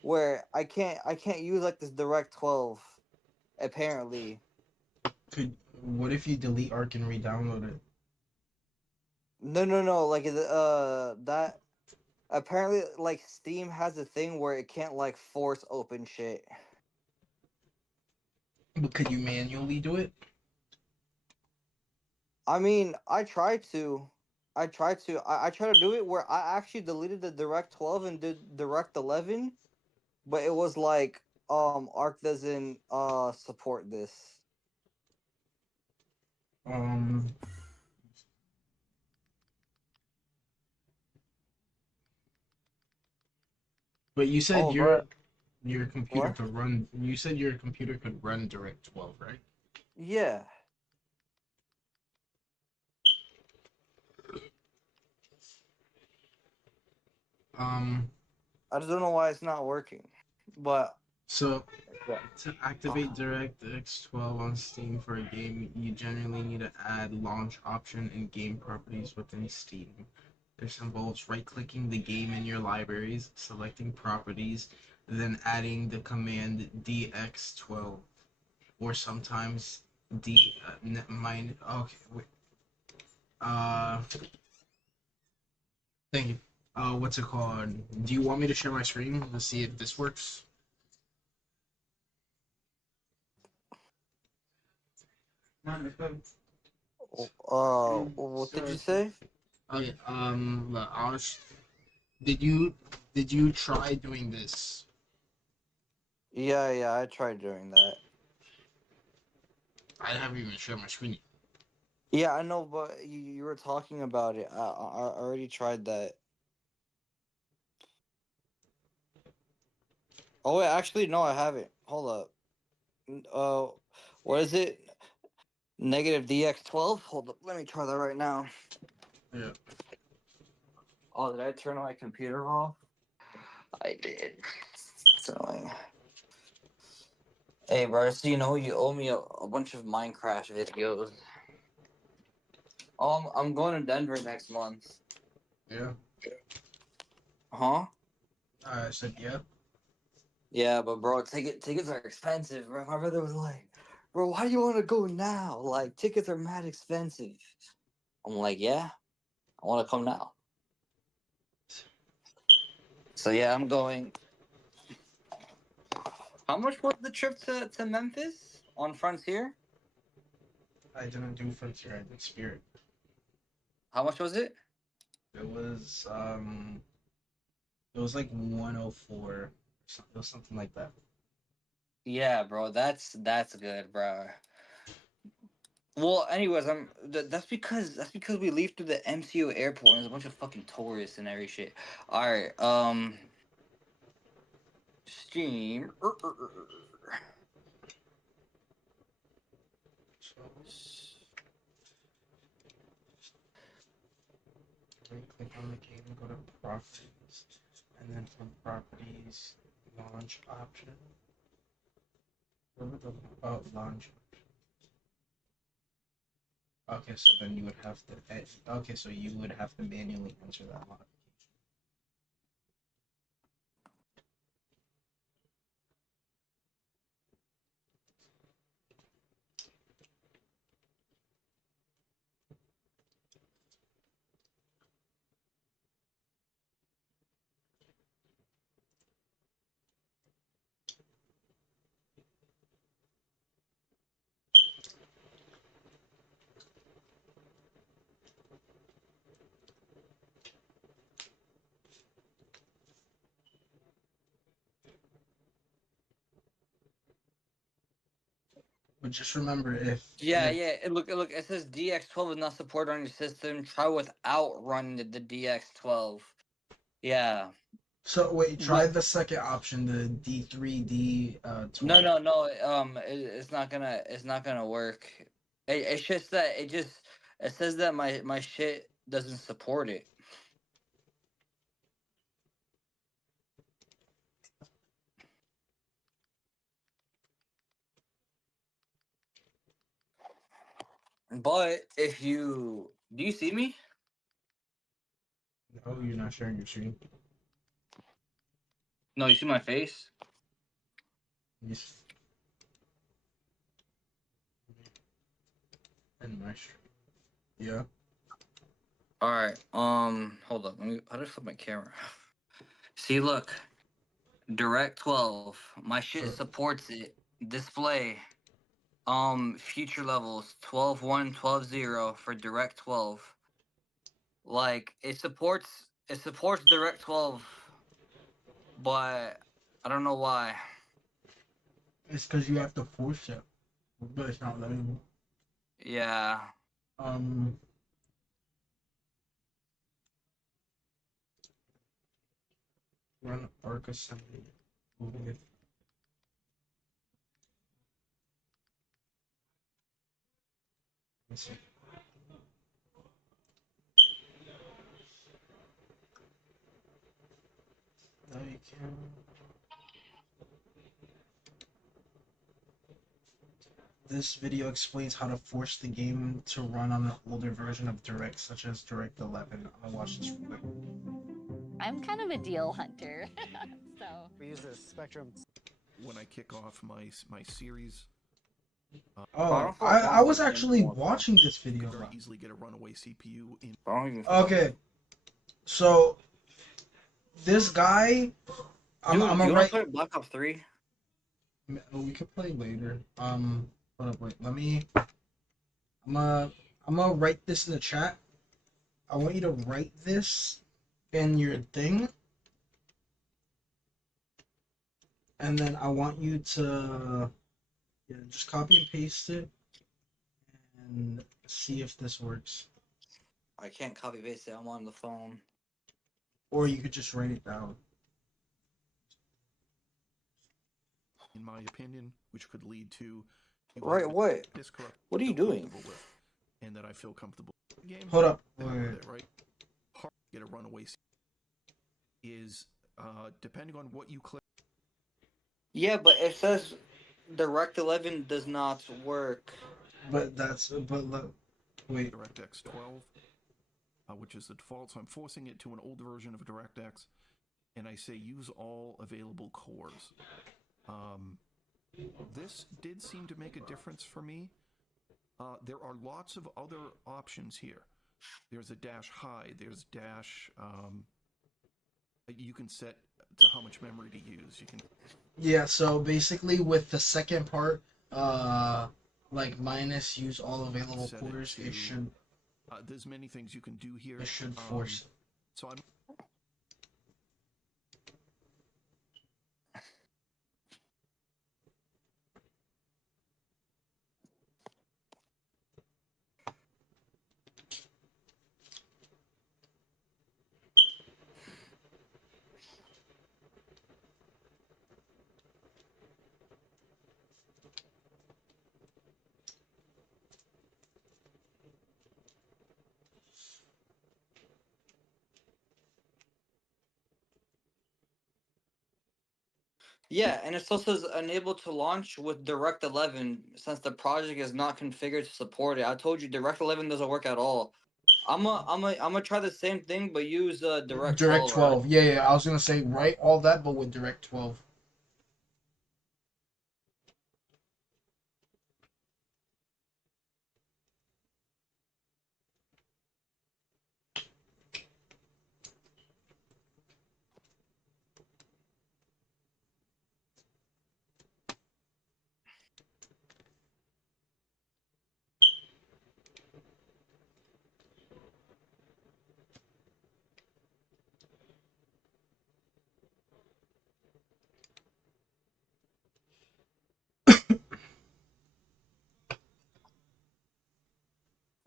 where I can't use like this Direct 12. Apparently. What if you delete Arc and re-download it? No. Like that. Apparently, like Steam has a thing where it can't like force open shit. But could you manually do it? I mean, I tried to. I tried to. I tried to do it where I actually deleted the Direct 12 and did Direct 11, but it was like Arc doesn't support this. Um. But you said Oh, bro. your computer What? could run. You said your computer could run Direct 12, right? Yeah. Um. I just don't know why it's not working. But So yeah. to activate DirectX 12 on Steam for a game, you generally need to add launch option and game properties within Steam. This involves right-clicking the game in your libraries, selecting properties, then adding the command dx12, or sometimes okay, wait. Uh, Thank you. What's it called? Do you want me to share my screen to see if this works? What did you say? Okay. Did you did you try doing this? Yeah, I tried doing that. I haven't even shared my screen yet. Yeah, I know, but you were talking about it. I already tried that. Oh wait, actually no, I haven't. Hold up. What is it? Negative DX12? Hold up, let me try that right now. Yeah. Oh, did I turn my computer off? I did. So, hey, bro, so you know you owe me a bunch of Minecraft videos. I'm going to Denver next month. Yeah. Huh? I said yeah. Yeah, but bro, tickets are expensive. Bro. My brother was like, "Bro, why do you want to go now? Like, tickets are mad expensive." I'm like, "Yeah, I want to come now." So yeah, I'm going. How much was the trip to Memphis on Frontier? I didn't do Frontier. I did Spirit. How much was it? It was like 104. It was something like that. Yeah, bro, that's good, bro. Well, anyways, that's because we leave through the MCO airport and there's a bunch of fucking tourists and every shit. All right, Steam. Click on the game, go to properties, and then from properties, launch option. Launch. Okay, so then you would have to. Okay, so you would have to manually enter that modification. But just remember, Yeah, look, it says DX12 is not supported on your system. Try without running the DX12. Yeah. So wait, try the second option, the D3D 12. No. It's not gonna work. It's just that it says that my shit doesn't support it. But if you do you see me? Oh, you're not sharing your screen. No, you see my face? Yes. And my screen. Yeah. All right. Hold up. How do I flip my camera? See, look. Direct 12. My shit So, supports it. Display. Future levels 12.1, 12.0 for Direct 12. Like it supports Direct 12, but I don't know why. It's because you have to force it, but it's not letting you. Yeah. Run arc assembly. With let's see. Now you can. This video explains how to force the game to run on an older version of Direct, such as Direct 11. I'm gonna watch this real quick. I'm kind of a deal hunter, so. We use the Spectrum. When I kick off my series. Oh, I was actually watching this video. Very easily get a runaway CPU in. Okay, so this guy, I'm you right. Play Black Ops 3? We could play later. Hold up, wait. Let me. I'm gonna write this in the chat. I want you to write this in your thing, and then I want you to just copy and paste it, and see if this works. I can't copy paste it. I'm on the phone. Or you could just write it down. In my opinion, which could lead to Right, what? What are you doing? With, and that I feel comfortable. Game. Hold up. Wait. Right. Hard to get a runaway is depending on what you click. Yeah, but it says Direct 11 does not work. But look, wait. DirectX 12, which is the default. So I'm forcing it to an old version of DirectX, and I say use all available cores. This did seem to make a difference for me. There are lots of other options here. There's a dash high. There's dash. You can set to how much memory to use. You can. Yeah. So basically, with the second part, like minus use all available cores, it should. There's many things you can do here. It should force. So I'm. Yeah, and it still says unable to launch with Direct 11 since the project is not configured to support it. I told you Direct 11 doesn't work at all. I'm gonna try the same thing but use Direct 12. 12. Right? Yeah. I was gonna say write all that, but with Direct 12.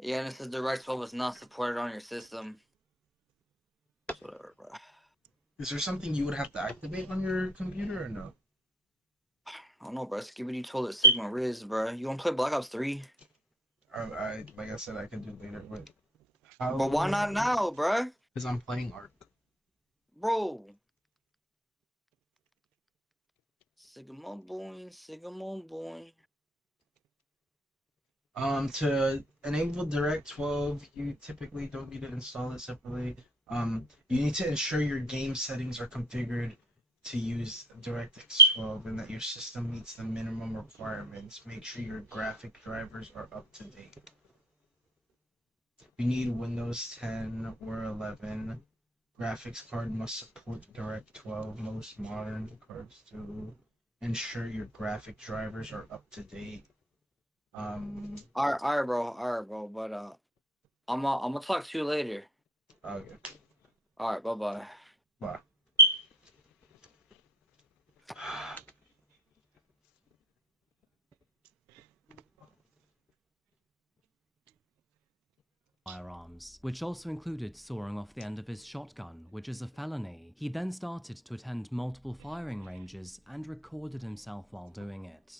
Yeah, and it says Direct 12 is not supported on your system. Whatever, bro. Is there something you would have to activate on your computer or no? I don't know, bro. Skibidi told it Sigma Riz, bro. You wanna play Black Ops 3? I like I said, I can do later, but. But why not now, bro? Because I'm playing Ark. Bro. Sigma boy, Sigma boy. To enable Direct 12, you typically don't need to install it separately. You need to ensure your game settings are configured to use DirectX 12 and that your system meets the minimum requirements. Make sure your graphic drivers are up to date. You need Windows 10 or 11. Graphics card must support Direct 12. Most modern cards do. Ensure your graphic drivers are up to date. Alright, bro. But I'm gonna talk to you later. Okay. Alright, bye. Bye. Firearms, which also included sawing off the end of his shotgun, which is a felony. He then started to attend multiple firing ranges and recorded himself while doing it.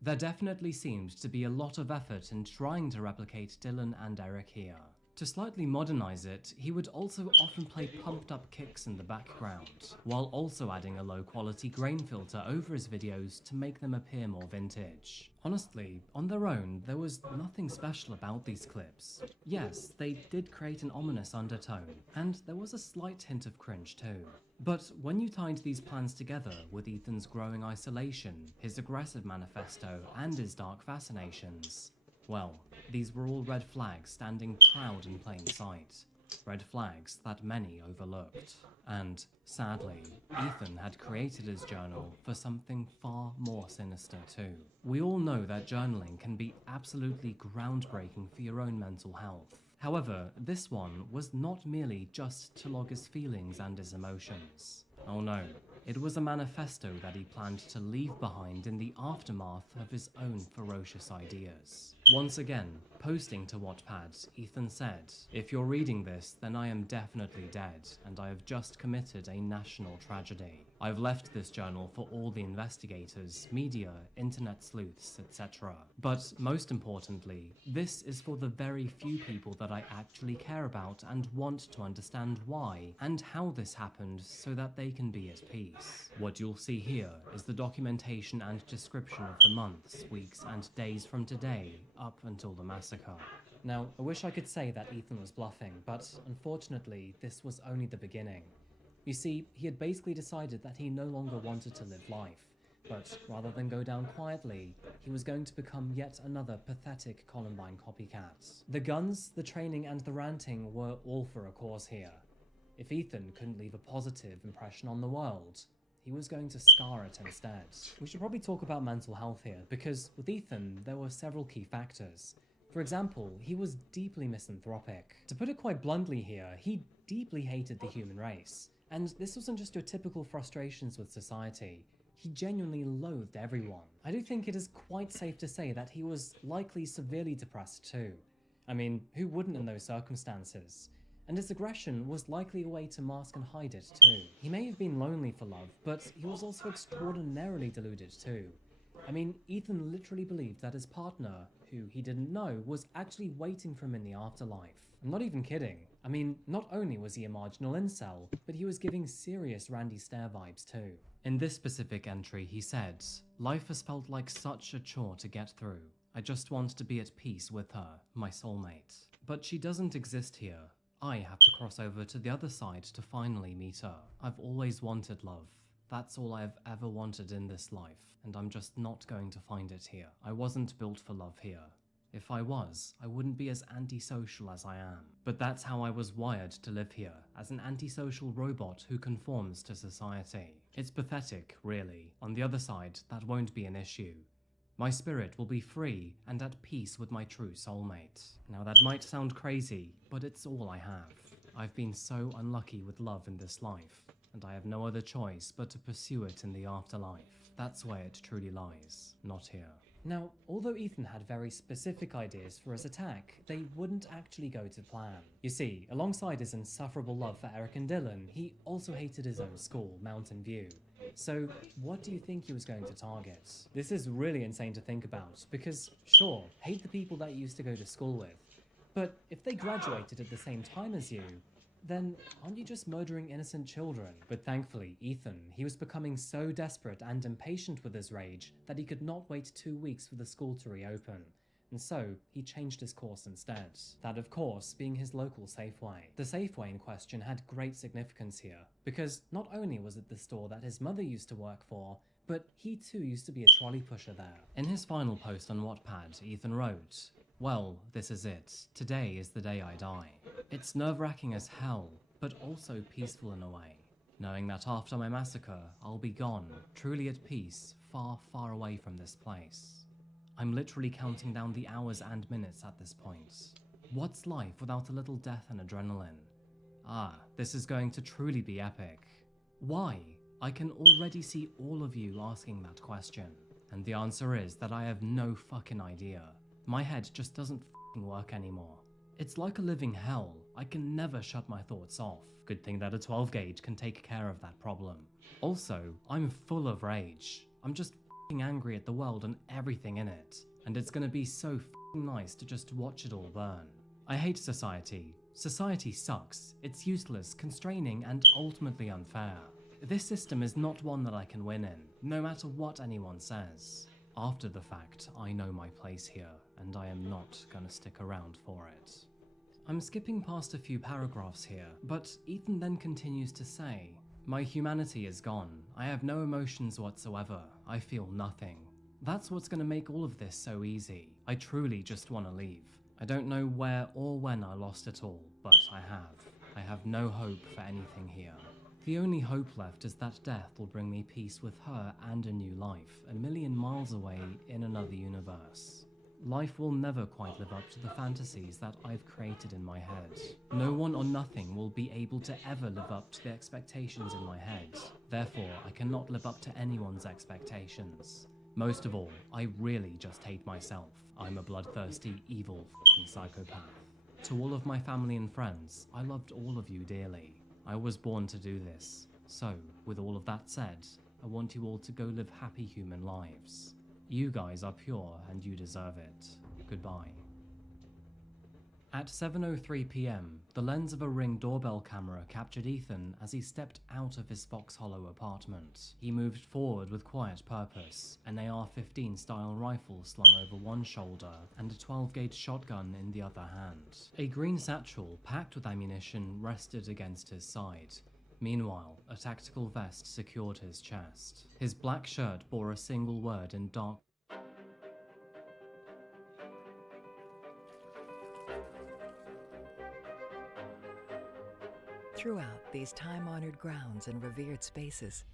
There definitely seemed to be a lot of effort in trying to replicate Dylan and Eric here. To slightly modernize it, he would also often play pumped up kicks in the background, while also adding a low quality grain filter over his videos to make them appear more vintage. Honestly, on their own, there was nothing special about these clips. Yes, they did create an ominous undertone, and there was a slight hint of cringe too. But when you tied these plans together with Ethan's growing isolation, his aggressive manifesto, and his dark fascinations, well, these were all red flags standing proud in plain sight. Red flags that many overlooked. And, sadly, Ethan had created his journal for something far more sinister too. We all know that journaling can be absolutely groundbreaking for your own mental health. However, this one was not merely just to log his feelings and his emotions. Oh no. It was a manifesto that he planned to leave behind in the aftermath of his own ferocious ideas. Once again, posting to Wattpad, Ethan said, "If you're reading this, then I am definitely dead, and I have just committed a national tragedy. I've left this journal for all the investigators, media, internet sleuths, etc. But most importantly, this is for the very few people that I actually care about and want to understand why and how this happened so that they can be at peace." What you'll see here is the documentation and description of the months, weeks, and days from today up until the massacre. Now, I wish I could say that Ethan was bluffing, but unfortunately, this was only the beginning. You see, he had basically decided that he no longer wanted to live life, but rather than go down quietly, he was going to become yet another pathetic Columbine copycat. The guns, the training, and the ranting were all for a cause here. If Ethan couldn't leave a positive impression on the world, he was going to scar it instead. We should probably talk about mental health here, because with Ethan, there were several key factors. For example, he was deeply misanthropic. To put it quite bluntly here, he deeply hated the human race. And this wasn't just your typical frustrations with society. He genuinely loathed everyone. I do think it is quite safe to say that he was likely severely depressed too. I mean, who wouldn't in those circumstances? And his aggression was likely a way to mask and hide it too. He may have been lonely for love, but he was also extraordinarily deluded too. I mean, Ethan literally believed that his partner, who he didn't know, was actually waiting for him in the afterlife. I'm not even kidding. I mean, not only was he a marginal incel, but he was giving serious Randy Stair vibes too. In this specific entry, he said, "Life has felt like such a chore to get through. I just want to be at peace with her, my soulmate. But she doesn't exist here. I have to cross over to the other side to finally meet her. I've always wanted love. That's all I've ever wanted in this life, and I'm just not going to find it here. I wasn't built for love here. If I was, I wouldn't be as antisocial as I am. But that's how I was wired to live here, as an antisocial robot who conforms to society. It's pathetic, really. On the other side, that won't be an issue. My spirit will be free and at peace with my true soulmate." Now that might sound crazy, but it's all I have. I've been so unlucky with love in this life, and I have no other choice but to pursue it in the afterlife. That's where it truly lies, not here. Now, although Ethan had very specific ideas for his attack, they wouldn't actually go to plan. You see, alongside his insufferable love for Eric and Dylan, he also hated his own school, Mountain View. So, what do you think he was going to target? This is really insane to think about, because sure, hate the people that you used to go to school with, but if they graduated at the same time as you, then aren't you just murdering innocent children? But thankfully, Ethan, he was becoming so desperate and impatient with his rage that he could not wait 2 weeks for the school to reopen. And so, he changed his course instead. That, of course, being his local Safeway. The Safeway in question had great significance here, because not only was it the store that his mother used to work for, but he too used to be a trolley pusher there. In his final post on Wattpad, Ethan wrote, "Well, this is it. Today is the day I die. It's nerve-wracking as hell, but also peaceful in a way. Knowing that after my massacre, I'll be gone, truly at peace, far, far away from this place. I'm literally counting down the hours and minutes at this point. What's life without a little death and adrenaline? Ah, this is going to truly be epic. Why? I can already see all of you asking that question. And the answer is that I have no fucking idea. My head just doesn't fucking work anymore. It's like a living hell. I can never shut my thoughts off. Good thing that a 12 gauge can take care of that problem. Also, I'm full of rage. I'm just fucking angry at the world and everything in it. And it's gonna be so fucking nice to just watch it all burn. I hate society. Society sucks. It's useless, constraining, and ultimately unfair. This system is not one that I can win in, no matter what anyone says. After the fact, I know my place here, and I am not gonna stick around for it. I'm skipping past a few paragraphs here, but Ethan then continues to say, "My humanity is gone. I have no emotions whatsoever. I feel nothing. That's what's gonna make all of this so easy. I truly just wanna leave. I don't know where or when I lost it all, but I have. I have no hope for anything here. The only hope left is that death will bring me peace with her and a new life, a million miles away in another universe. Life will never quite live up to the fantasies that I've created in my head. No one or nothing will be able to ever live up to the expectations in my head. Therefore, I cannot live up to anyone's expectations. Most of all, I really just hate myself. I'm a bloodthirsty, evil f***ing psychopath. To all of my family and friends, I loved all of you dearly. I was born to do this. So, with all of that said, I want you all to go live happy human lives. You guys are pure and you deserve it. Goodbye." At 7:03 p.m, the lens of a Ring doorbell camera captured Ethan as he stepped out of his Fox Hollow apartment. He moved forward with quiet purpose, an AR-15 style rifle slung over one shoulder and a 12 gauge shotgun in the other hand. A green satchel packed with ammunition rested against his side. Meanwhile, a tactical vest secured his chest. His black shirt bore a single word in dark Throughout these time-honored grounds and revered spaces,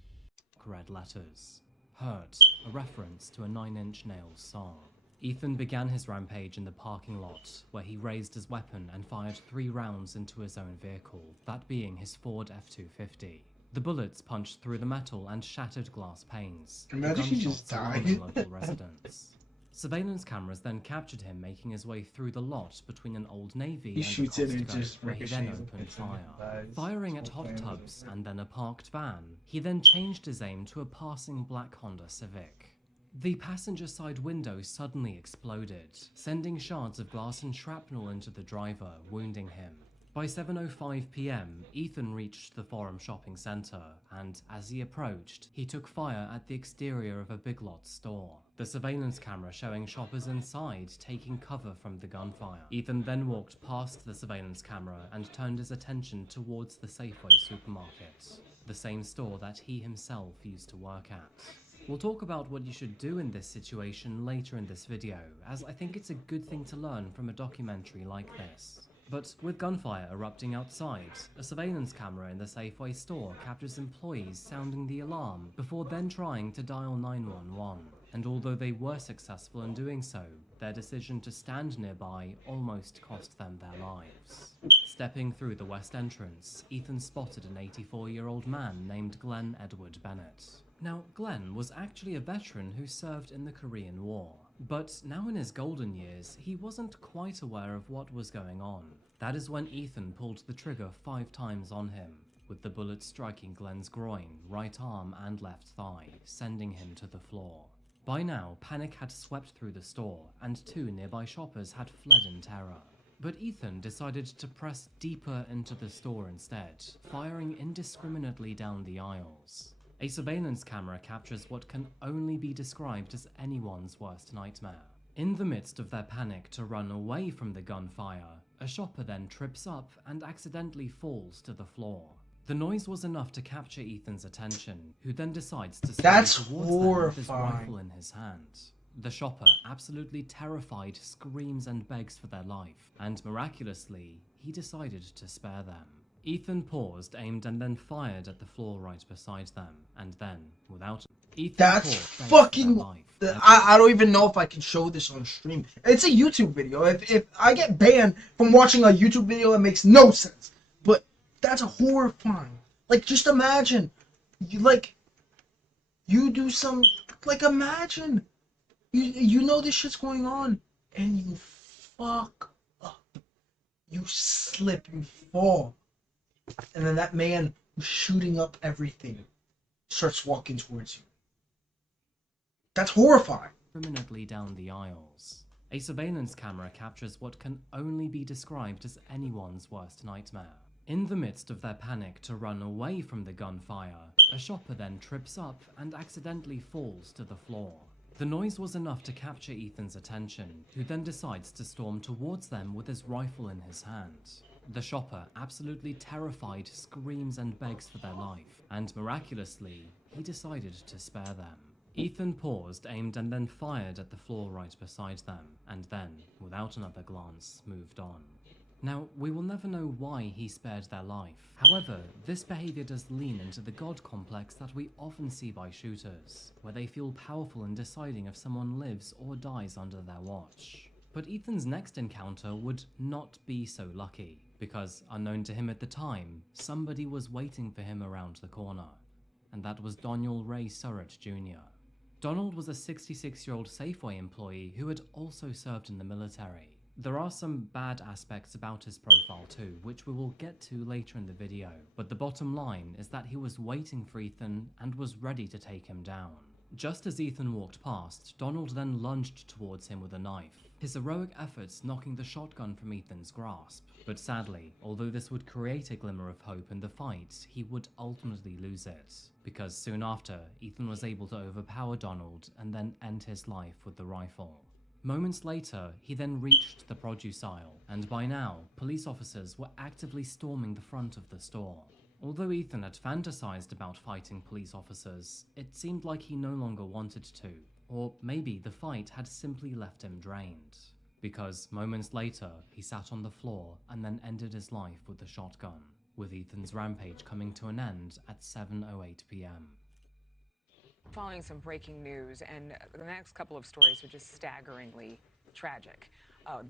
red letters. Hurt, a reference to a Nine Inch Nails song. Ethan began his rampage in the parking lot, where he raised his weapon and fired 3 rounds into his own vehicle, that being his Ford F-250. The bullets punched through the metal and shattered glass panes. Imagine he just died. Local residents. Surveillance cameras then captured him making his way through the lot between an Old Navy He and shoots a it and it Costa just where he then ricochets and opened hits him in the fire. thighs. Firing at So hot fans of tubs it. and then a parked van, he then changed his aim to a passing black Honda Civic. The passenger side window suddenly exploded, sending shards of glass and shrapnel into the driver, wounding him. By 7:05 p.m, Ethan reached the Forum Shopping Centre, and as he approached, he took fire at the exterior of a Big Lots store. The surveillance camera showing shoppers inside taking cover from the gunfire. Ethan then walked past the surveillance camera and turned his attention towards the Safeway supermarket, the same store that he himself used to work at. We'll talk about what you should do in this situation later in this video, as I think it's a good thing to learn from a documentary like this. But with gunfire erupting outside, a surveillance camera in the Safeway store captures employees sounding the alarm before then trying to dial 911. And although they were successful in doing so, their decision to stand nearby almost cost them their lives. Stepping through the west entrance, Ethan spotted an 84-year-old man named Glenn Edward Bennett. Now, Glenn was actually a veteran who served in the Korean War. But now in his golden years, he wasn't quite aware of what was going on. That is when Ethan pulled the trigger 5 times on him, with the bullet striking Glenn's groin, right arm and left thigh, sending him to the floor. By now, panic had swept through the store, and 2 nearby shoppers had fled in terror. But Ethan decided to press deeper into the store instead, firing indiscriminately down the aisles. A surveillance camera captures what can only be described as anyone's worst nightmare. In the midst of their panic to run away from the gunfire, a shopper then trips up and accidentally falls to the floor. The noise was enough to capture Ethan's attention, who then decides to sprint towards them with his rifle in his hand. The shopper, absolutely terrified, screams and begs for their life, and miraculously, he decided to spare them. Ethan paused, aimed, and then fired at the floor right beside them, and then, without... Ethan That's Court begged for their fucking. life, I don't even know if I can show this on stream. It's a YouTube video. If I get banned from watching a YouTube video, that makes no sense. But that's horrifying. Like, just imagine, you do some, imagine, you know this shit's going on, and you fuck up. You slip, you fall, and then that man who's shooting up everything starts walking towards you. That's horrifying. Prominently down the aisles. A surveillance camera captures what can only be described as anyone's worst nightmare. In the midst of their panic to run away from the gunfire, a shopper then trips up and accidentally falls to the floor. The noise was enough to capture Ethan's attention, who then decides to storm towards them with his rifle in his hand. The shopper, absolutely terrified, screams and begs for their life, and miraculously, he decided to spare them. Ethan paused, aimed, and then fired at the floor right beside them, and then, without another glance, moved on. Now, we will never know why he spared their life. However, this behavior does lean into the god complex that we often see by shooters, where they feel powerful in deciding if someone lives or dies under their watch. But Ethan's next encounter would not be so lucky, because, unknown to him at the time, somebody was waiting for him around the corner, and that was Daniel Ray Surratt Jr. Donald was a 66-year-old Safeway employee who had also served in the military. There are some bad aspects about his profile too, which we will get to later in the video, but the bottom line is that he was waiting for Ethan and was ready to take him down. Just as Ethan walked past, Donald then lunged towards him with a knife, his heroic efforts knocking the shotgun from Ethan's grasp. But sadly, although this would create a glimmer of hope in the fight, he would ultimately lose it, because soon after, Ethan was able to overpower Donald and then end his life with the rifle. Moments later, he then reached the produce aisle, and by now, police officers were actively storming the front of the store. Although Ethan had fantasized about fighting police officers, it seemed like he no longer wanted to, or maybe the fight had simply left him drained. Because moments later, he sat on the floor and then ended his life with the shotgun, with Ethan's rampage coming to an end at 7:08 p.m. Following some breaking news, and the next couple of stories are just staggeringly tragic.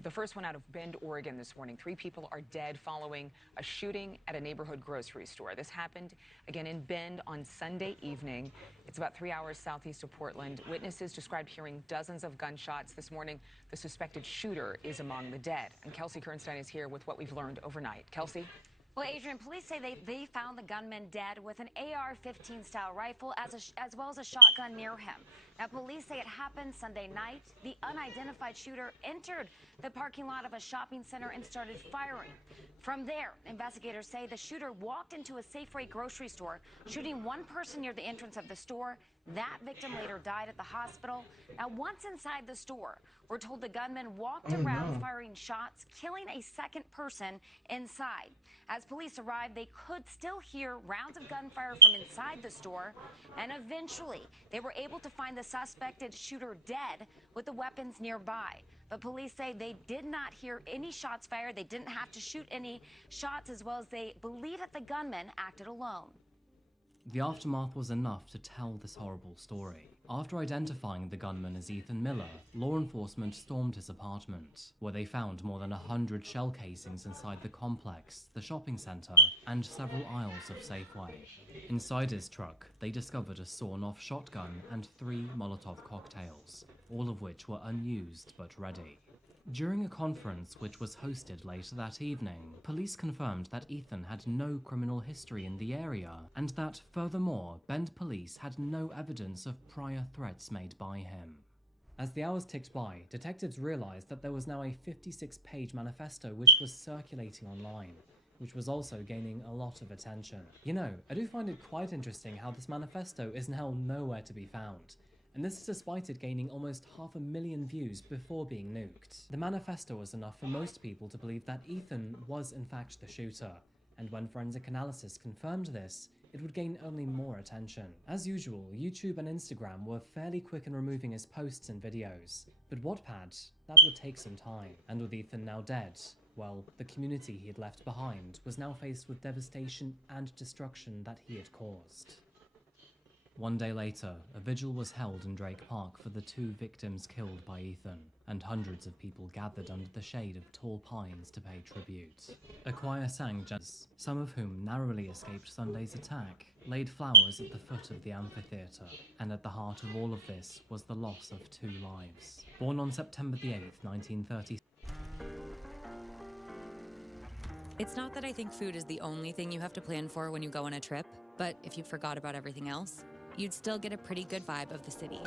The first one out of Bend, Oregon this morning. 3 people are dead following a shooting at a neighborhood grocery store. This happened again in Bend on Sunday evening. It's about 3 hours southeast of Portland. Witnesses described hearing dozens of gunshots this morning. The suspected shooter is among the dead. And Kelsey Kernstein is here with what we've learned overnight. Kelsey? Well, Adrian, police say they found the gunman dead with an AR-15 style rifle as well as a shotgun near him. Now, police say it happened Sunday night. The unidentified shooter entered the parking lot of a shopping center and started firing. From there, investigators say the shooter walked into a Safeway grocery store, shooting one person near the entrance of the store. That victim later died at the hospital. Now, once inside the store, we're told the gunman walked around firing shots, killing a second person inside. As police arrived, they could still hear rounds of gunfire from inside the store, and eventually they were able to find the suspected shooter dead with the weapons nearby. But police say they did not hear any shots fired. They didn't have to shoot any shots, as well as they believe that the gunman acted alone. The aftermath was enough to tell this horrible story. After identifying the gunman as Ethan Miller, law enforcement stormed his apartment, where they found more than 100 shell casings inside the complex, the shopping center, and several aisles of Safeway. Inside his truck, they discovered a sawn-off shotgun and 3 Molotov cocktails, all of which were unused but ready. During a conference which was hosted later that evening, police confirmed that Ethan had no criminal history in the area, and that, furthermore, Bend police had no evidence of prior threats made by him. As the hours ticked by, detectives realized that there was now a 56-page manifesto which was circulating online, which was also gaining a lot of attention. You know, I do find it quite interesting how this manifesto is now nowhere to be found. And this is despite it gaining almost 500,000 views before being nuked. The manifesto was enough for most people to believe that Ethan was in fact the shooter, and when forensic analysis confirmed this, it would gain only more attention. As usual, YouTube and Instagram were fairly quick in removing his posts and videos, but Wattpad, that would take some time. And with Ethan now dead, well, the community he had left behind was now faced with devastation and destruction that he had caused. One day later, a vigil was held in Drake Park for the 2 victims killed by Ethan, and hundreds of people gathered under the shade of tall pines to pay tribute. A choir sang jazz, some of whom narrowly escaped Sunday's attack, laid flowers at the foot of the amphitheatre, and at the heart of all of this was the loss of 2 lives. Born on September the 8th, 1930. It's not that I think food is the only thing you have to plan for when you go on a trip, but if you forgot about everything else, you'd still get a pretty good vibe of the city.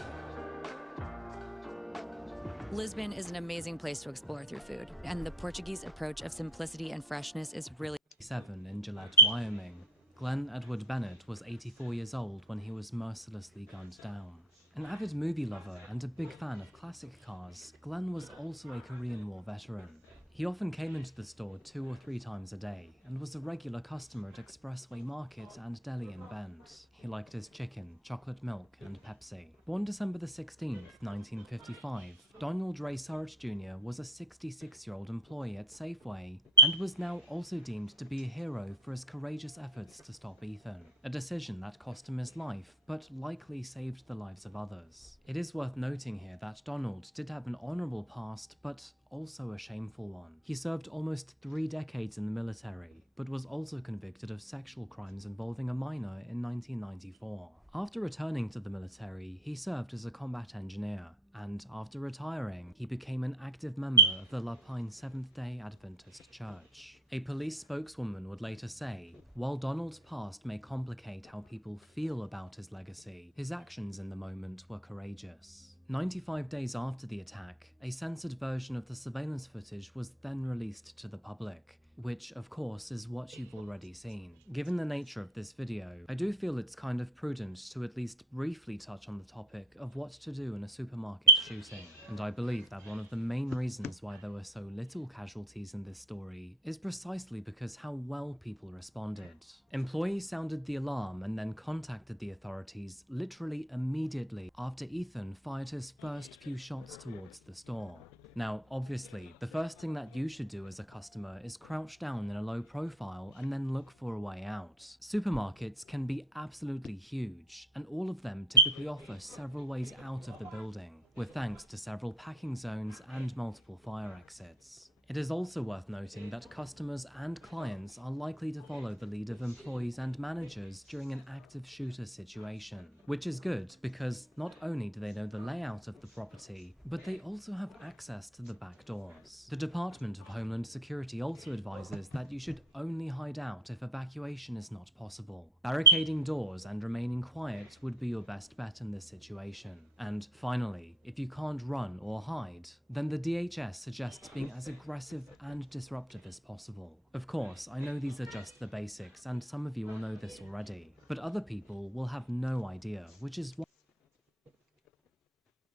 Lisbon is an amazing place to explore through food, and the Portuguese approach of simplicity and freshness is really 7 in Gillette, Wyoming. Glenn Edward Bennett was 84 years old when he was mercilessly gunned down. An avid movie lover and a big fan of classic cars, Glenn was also a Korean War veteran. He often came into the store 2 or 3 times a day, and was a regular customer at Expressway Market and Deli in Bend. He liked his chicken, chocolate milk, and Pepsi. Born December the 16th, 1955, Donald Ray Surratt Jr. was a 66-year-old employee at Safeway, and was now also deemed to be a hero for his courageous efforts to stop Ethan, a decision that cost him his life, but likely saved the lives of others. It is worth noting here that Donald did have an honourable past, but also a shameful one. He served almost 3 decades in the military, but was also convicted of sexual crimes involving a minor in 1994. After returning to the military, he served as a combat engineer, and after retiring, he became an active member of the La Pine Seventh-day Adventist Church. A police spokeswoman would later say, while Donald's past may complicate how people feel about his legacy, his actions in the moment were courageous. 95 days after the attack, a censored version of the surveillance footage was then released to the public, which of course is what you've already seen. Given the nature of this video, I do feel it's kind of prudent to at least briefly touch on the topic of what to do in a supermarket shooting, and I believe that one of the main reasons why there were so little casualties in this story is precisely because how well people responded. Employees sounded the alarm and then contacted the authorities literally immediately after Ethan fired his first few shots towards the store. Now, obviously, the first thing that you should do as a customer is crouch down in a low profile and then look for a way out. Supermarkets can be absolutely huge, and all of them typically offer several ways out of the building, with thanks to several packing zones and multiple fire exits. It is also worth noting that customers and clients are likely to follow the lead of employees and managers during an active shooter situation, which is good because not only do they know the layout of the property, but they also have access to the back doors. The Department of Homeland Security also advises that you should only hide out if evacuation is not possible. Barricading doors and remaining quiet would be your best bet in this situation. And finally, if you can't run or hide, then the DHS suggests being as aggressive and disruptive as possible. Of course, I know these are just the basics, and some of you will know this already, but other people will have no idea, which is why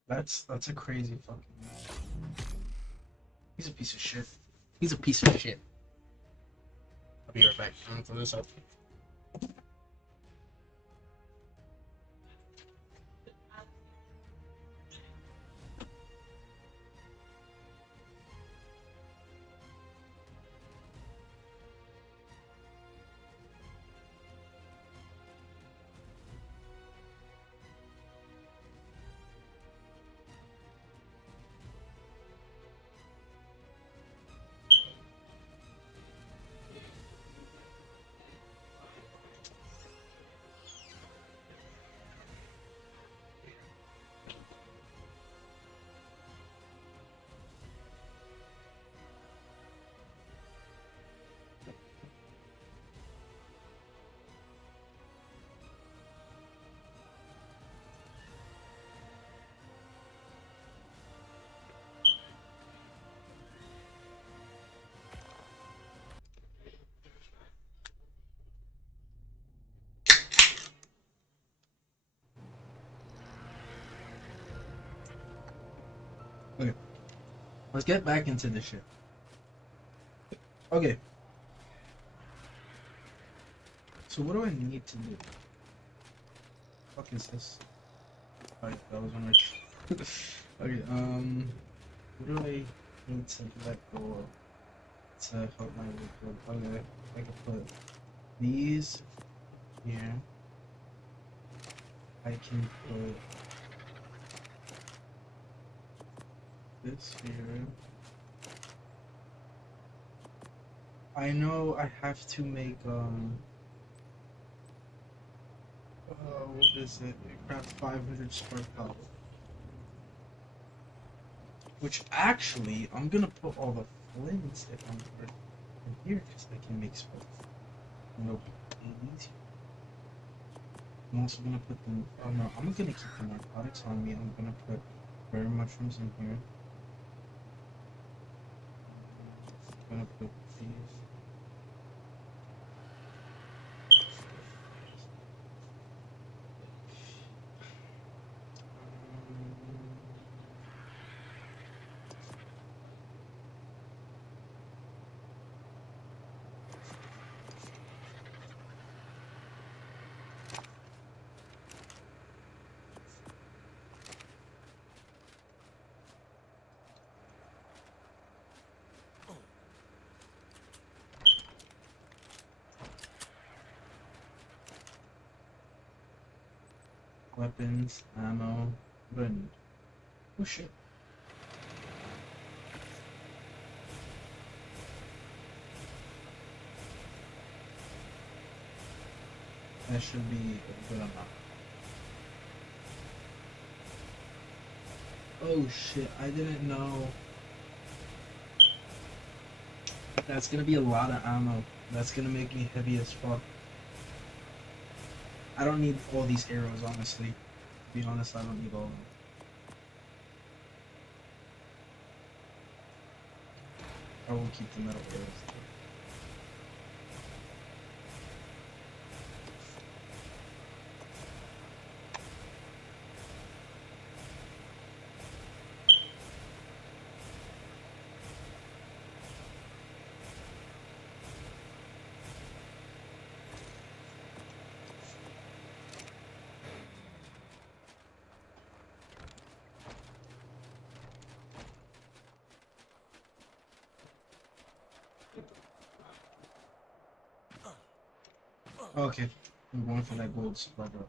That's a crazy fucking. He's a piece of shit. He's a piece of shit. I'll be right back. I'm gonna throw this up. Okay, let's get back into this shit. Okay. So what do I need to do? What is this? Alright, that was one rich. Okay, what do I need to let go of to help my record? Okay, I can put these here. I can put this here. I know I have to make what is it? Craft 500 spark powder. Which actually, I'm gonna put all the flints if I'm in here because I can make spark. Nope, easier. I'm also gonna put them. Oh no, I'm gonna keep the narcotics on me. I'm gonna put berry mushrooms in here. I'm gonna put these. Weapons, ammo, wind. Oh shit. That should be a good amount. Oh shit, I didn't know. That's gonna be a lot of ammo. That's gonna make me heavy as fuck. I don't need all these arrows, honestly. To be honest, I don't need all of them. I will keep the metal arrows. Okay, I'm going for that gold supply drop.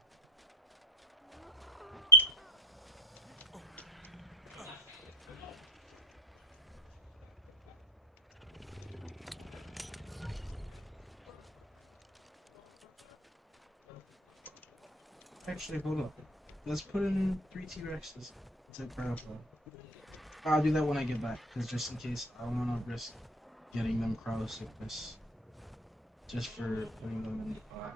Actually, hold up. Let's put in 3 T-Rexes. Let's have crap. I'll do that when I get back, because just in case, I don't want to risk getting them cryo sickness. Just for putting them in the pod.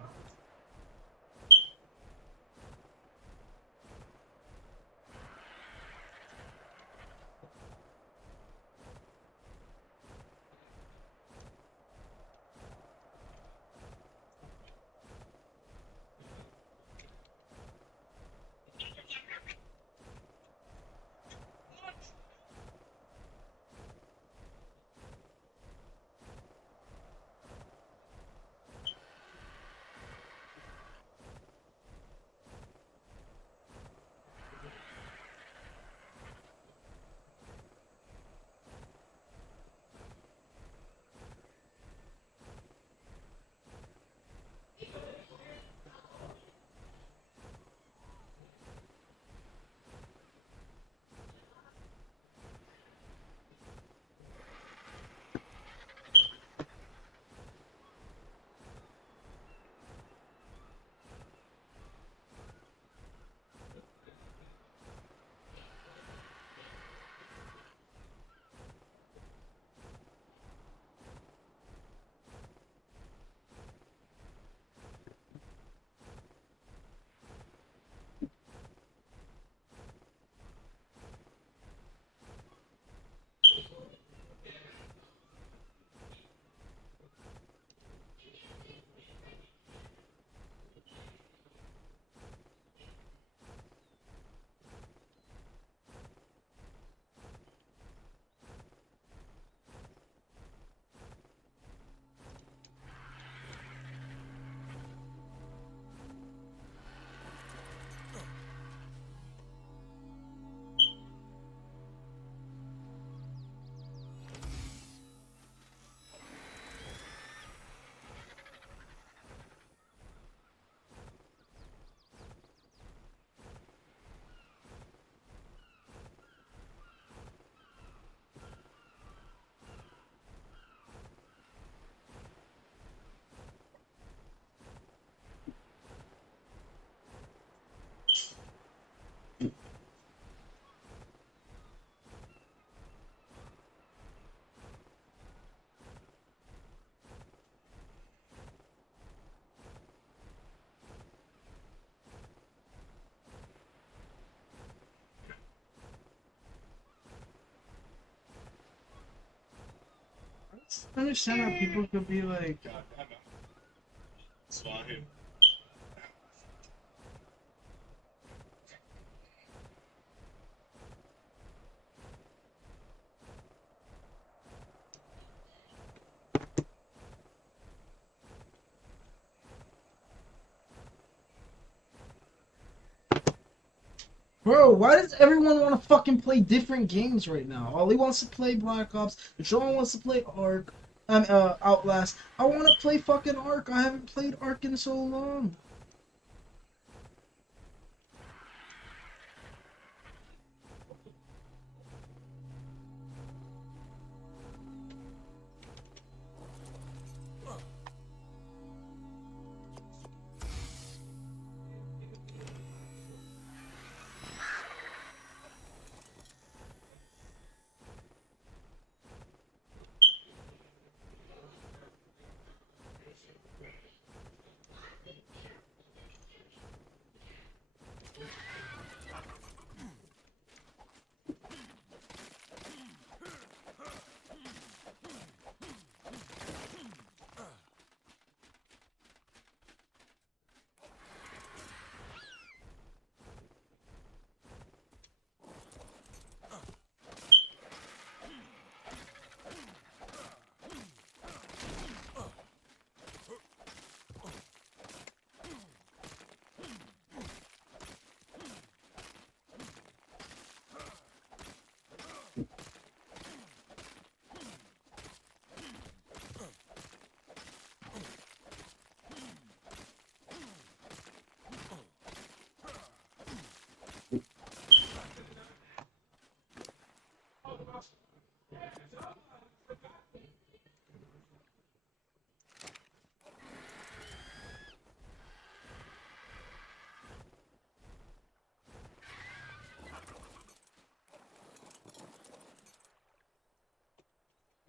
understand how people could be like. It's fine. Bro, why does everyone want to fucking play different games right now? Ollie wants to play Black Ops. Sean wants to play Ark. Outlast. I want to play fucking Ark. I haven't played Ark in so long.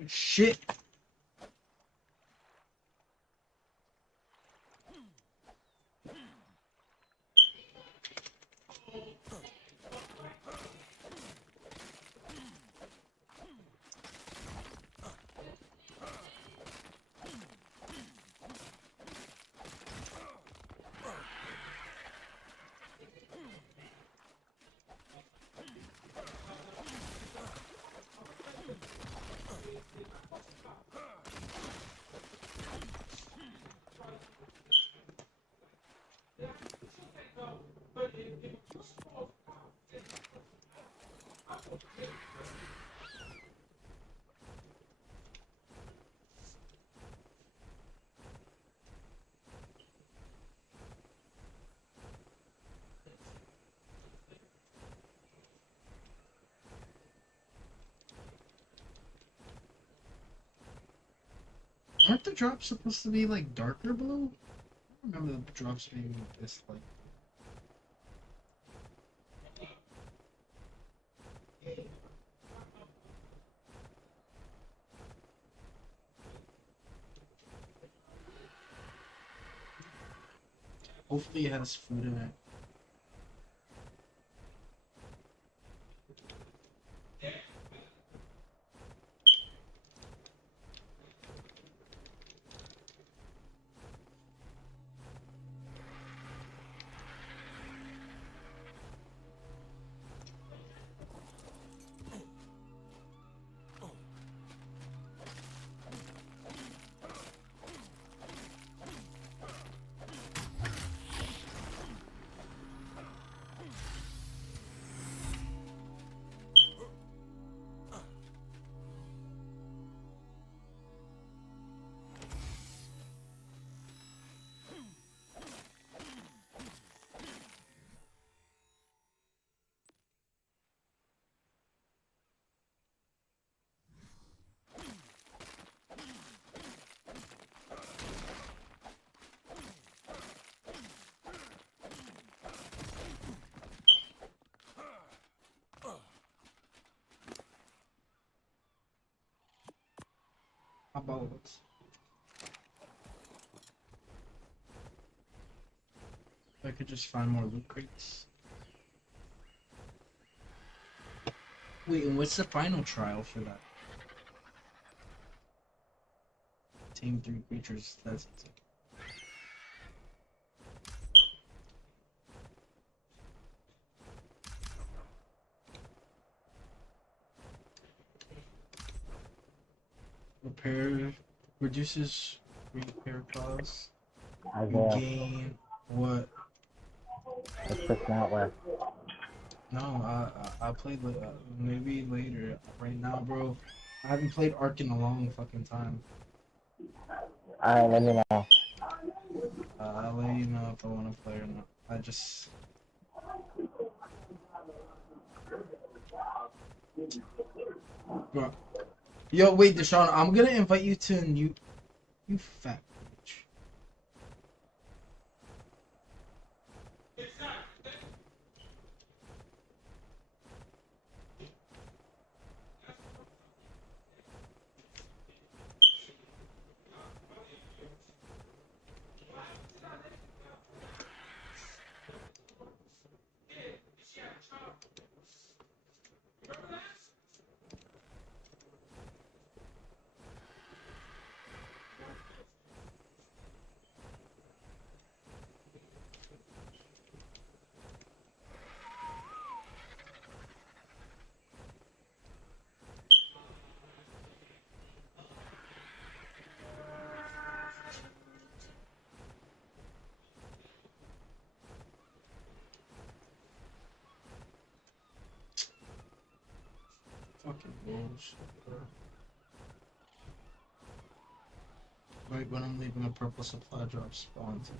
Shit. Aren't the drops supposed to be like darker blue? I don't remember the drops being this like. Hopefully it has food in it. About if I could just find more loot crates. Wait, and what's the final trial for that? Tame 3 creatures. That's easy. Repair reduces repair costs. You Isaiah, gain what? let's push out west. No, I played maybe later. Right now, bro, I haven't played Ark in a long fucking time. Alright, let me know. I'll let you know if I want to play or not. I just. Bro. Yo, wait, Deshaun, I'm gonna invite you to a new. You fat bitch. Fucking bullshit, bro. Right when I'm leaving, a purple supply drop spawns.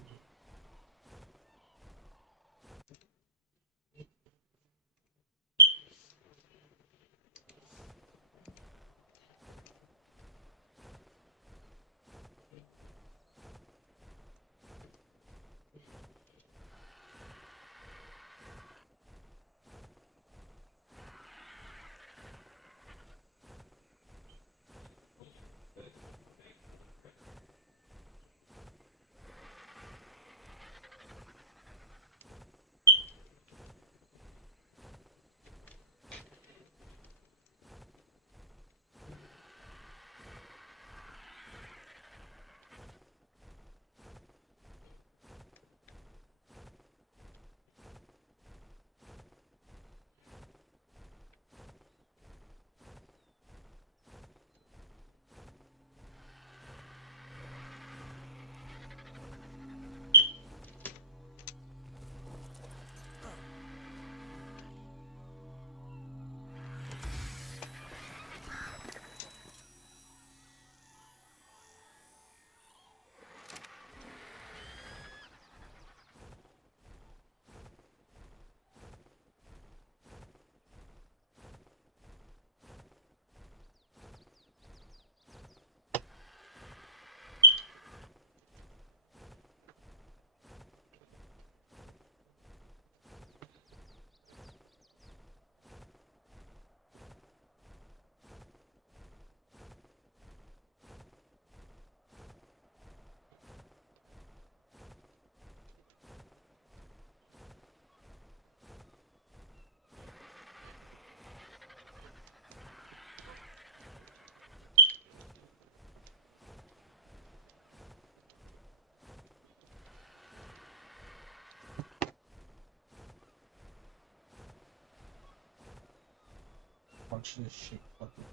Watch this shit fucking.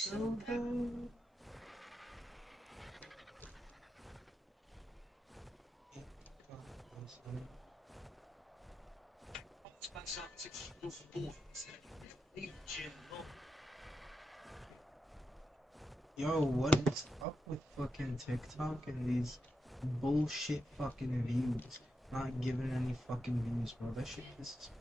so good. Yo, what is up with fucking TikTok and these bullshit fucking views? Not giving any fucking views, bro. That shit pisses me.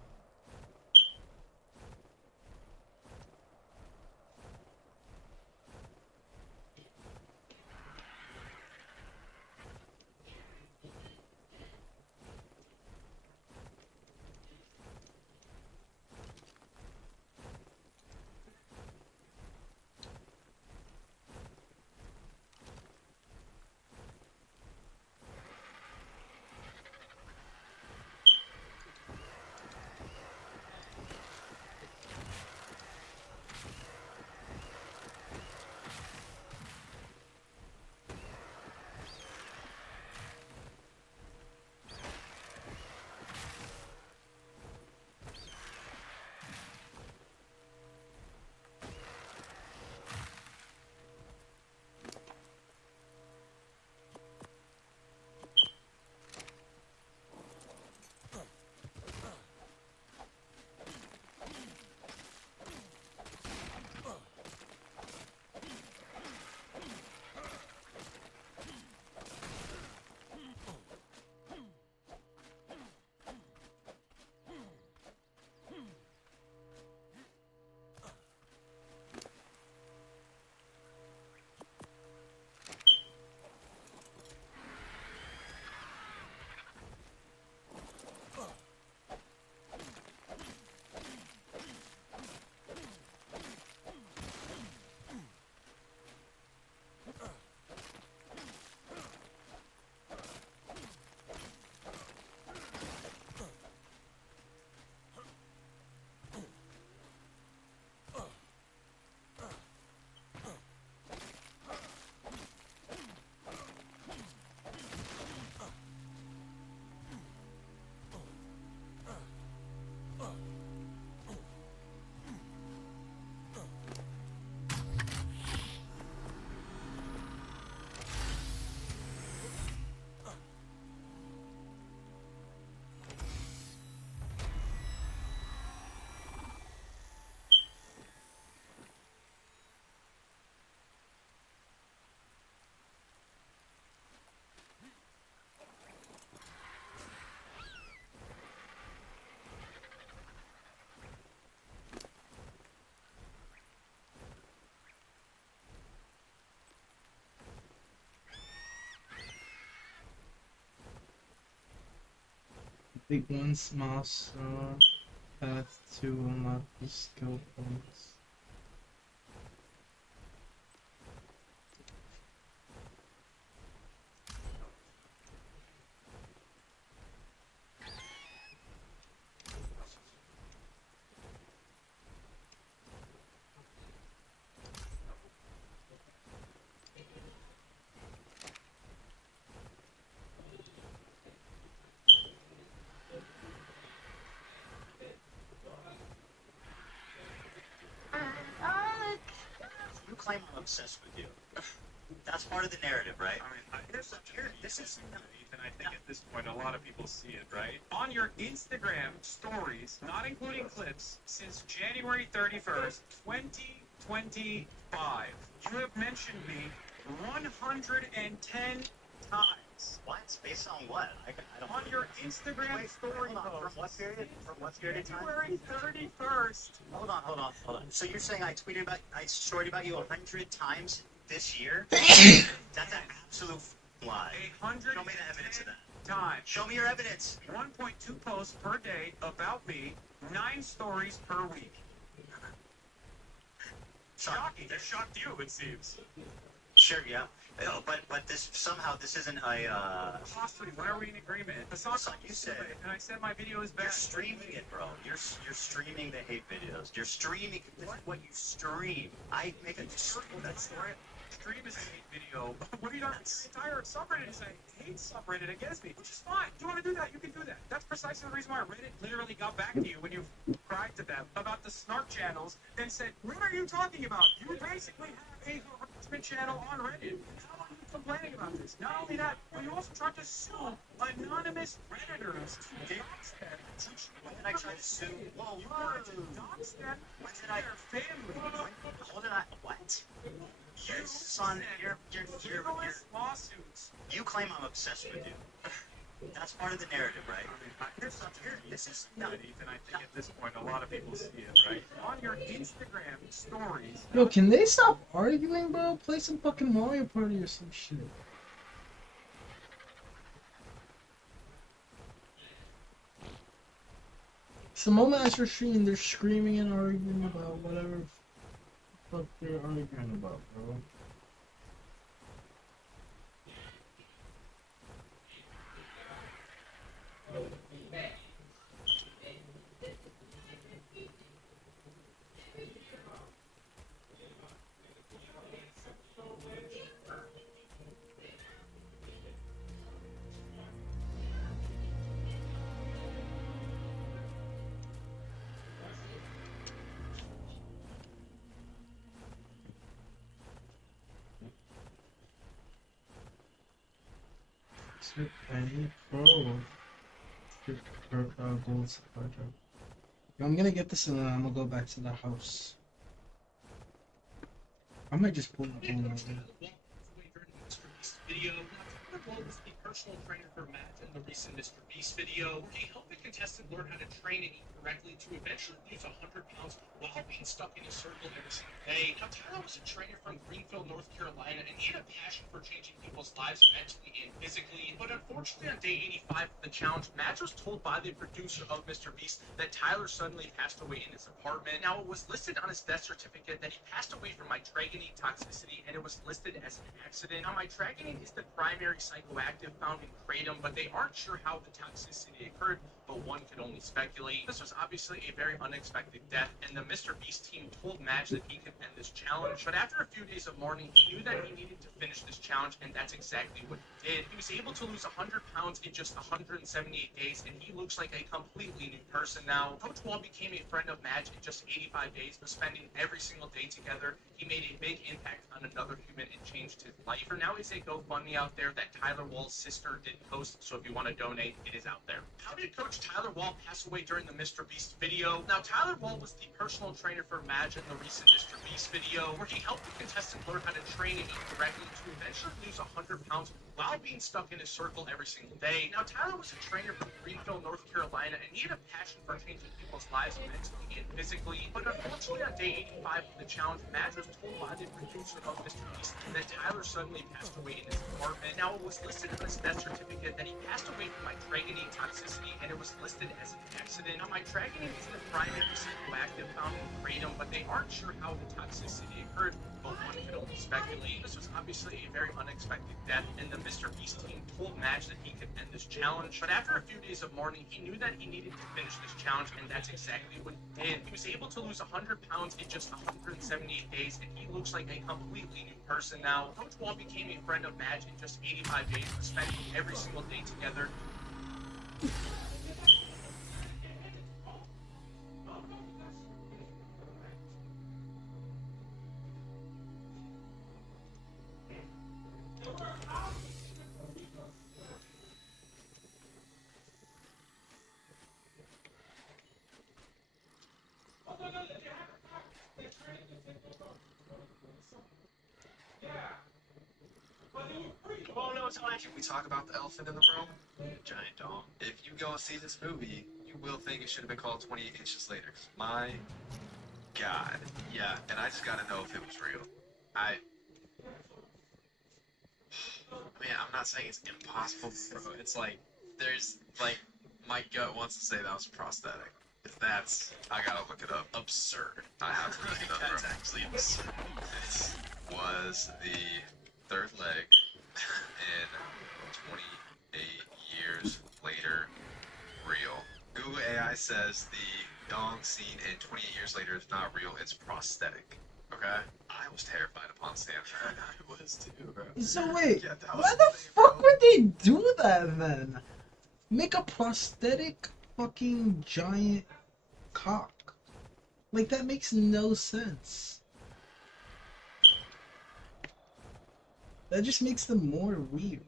Take one small path to unlock the skill points. You claim I'm obsessed with you. That's part of the narrative, right? I mean, this is, Ethan, I think at this point a lot of people see it, right? On your Instagram stories, not including clips, since January 31st, 2025, you have mentioned me 110 times. What? Based on what? I don't. On your Instagram story From what period? From what period of time? January 31st. Hold on. So you're saying I storied about you 100 times this year? That's an absolute lie. Show me the evidence of that. Times. Show me your evidence. 1.2 posts per day about me, 9 stories per week. Shocking. They shocked you, it seems. Sure, yeah. But this isn't a Hostility, when are we in agreement? Hassan, you said, and I said my video is bad. You're streaming it, bro. You're streaming the hate videos. You're streaming. This is what you stream. I make a. That's extremist hate video. What have you done? The entire subreddit is a hate subreddit against me, which is fine. Do you want to do that? You can do that. That's precisely the reason why Reddit literally got back to you when you cried to them about the snark channels and said, what are you talking about? You basically have a harassment channel on Reddit. How are you complaining about this? Not only that, but you also tried to sue anonymous Redditors to dox them. When did I try to sue? Whoa, you wanted to dox them When did I? their family. How did I? What? You, son, you're lawsuits. You claim I'm obsessed with you. That's part of the narrative, right? This is not Ethan. I think at this point a lot of people see it, right? On your Instagram stories. Yo, can they stop arguing, bro? Play some fucking Mario Party or some shit. So moments are streaming, they're screaming and arguing about whatever the fuck they're arguing about, bro. Penny Pro. Gold supply drop. Yo, I'm gonna get this and then I'm gonna go back to the house. I might just pull the phone over. Video. Tyler was the personal trainer for Matt in the recent Mr. Beast video, where he helped the contestant learn how to train and eat correctly to eventually lose 100 pounds while being stuck in a circle every single day. Now, Tyler was a trainer from Greenville, North Carolina, and he had a passion for changing people's lives mentally and physically. But unfortunately, on day 85 of the challenge, Matt was told by the producer of Mr. Beast that Tyler suddenly passed away in his apartment. Now, it was listed on his death certificate that he passed away from mitragynine toxicity, and it was listed as an accident. Now, mitragynine is the primary psychoactive found in kratom, but they aren't sure how the toxicity occurred, but one could only speculate. This was obviously a very unexpected death, and the Mr. Beast team told Madge that he could end this challenge. But after a few days of mourning, he knew that he needed to finish this challenge, and that's exactly what he did. He was able to lose 100 pounds in just 178 days, and he looks like a completely new person now. Coach Wall became a friend of Madge in just 85 days, but spending every single day together, he made a big impact on another human and changed his life. For now, is a GoFundMe out there that Tyler Wall's sister did post, so if you want to donate, it is out there. How did Coach Tyler Wall pass away during the Mr. Beast video? Now, Tyler Wall was the personal trainer for Madge in the recent Mr. Beast video, where he helped the contestant learn how to train and eat correctly to eventually lose 100 pounds while being stuck in a circle every single day. Now, Tyler was a trainer from Greenville, North Carolina, and he had a passion for changing people's lives mentally and physically. But unfortunately, on day 85 of the challenge, Madge was told by the producer of Mr. Beast that Tyler suddenly passed away in his apartment. Now, it was listed on his death certificate that he passed away from mitragynine toxicity, and it was listed as an accident. Now, mitragynine is the primary psychoactive found in kratom, but they aren't sure how the toxicity occurred, but one could only speculate. This was obviously a very unexpected death, and the Mr. Beast team told Madge that he could end this challenge. But after a few days of mourning, he knew that he needed to finish this challenge, and that's exactly what he did. He was able to lose 100 pounds in just 178 days, and he looks like a completely new person now. Coach Wall became a friend of Madge in just 85 days, spending every single day together. Oh no, Tony, can we talk about the elephant in the room? Giant dong. If you go see this movie, you will think it should have been called 28 Inches Later. My God. Yeah, and I just gotta know if it was real. I mean, I'm not saying it's impossible, bro. It's like, my gut wants to say that was prosthetic. If that's, I gotta look it up. Absurd. I have to look it up, bro. That's actually absurd. This was the third leg in 28 years later real. Google AI says the dong seen in 28 years later is not real, it's prosthetic. Okay? I I was terrified upon seeing that. I was too, bro. So wait, Yeah, that was why the fuck would they do that then? Make a prosthetic fucking giant cock. Like that makes no sense. That just makes them more weird.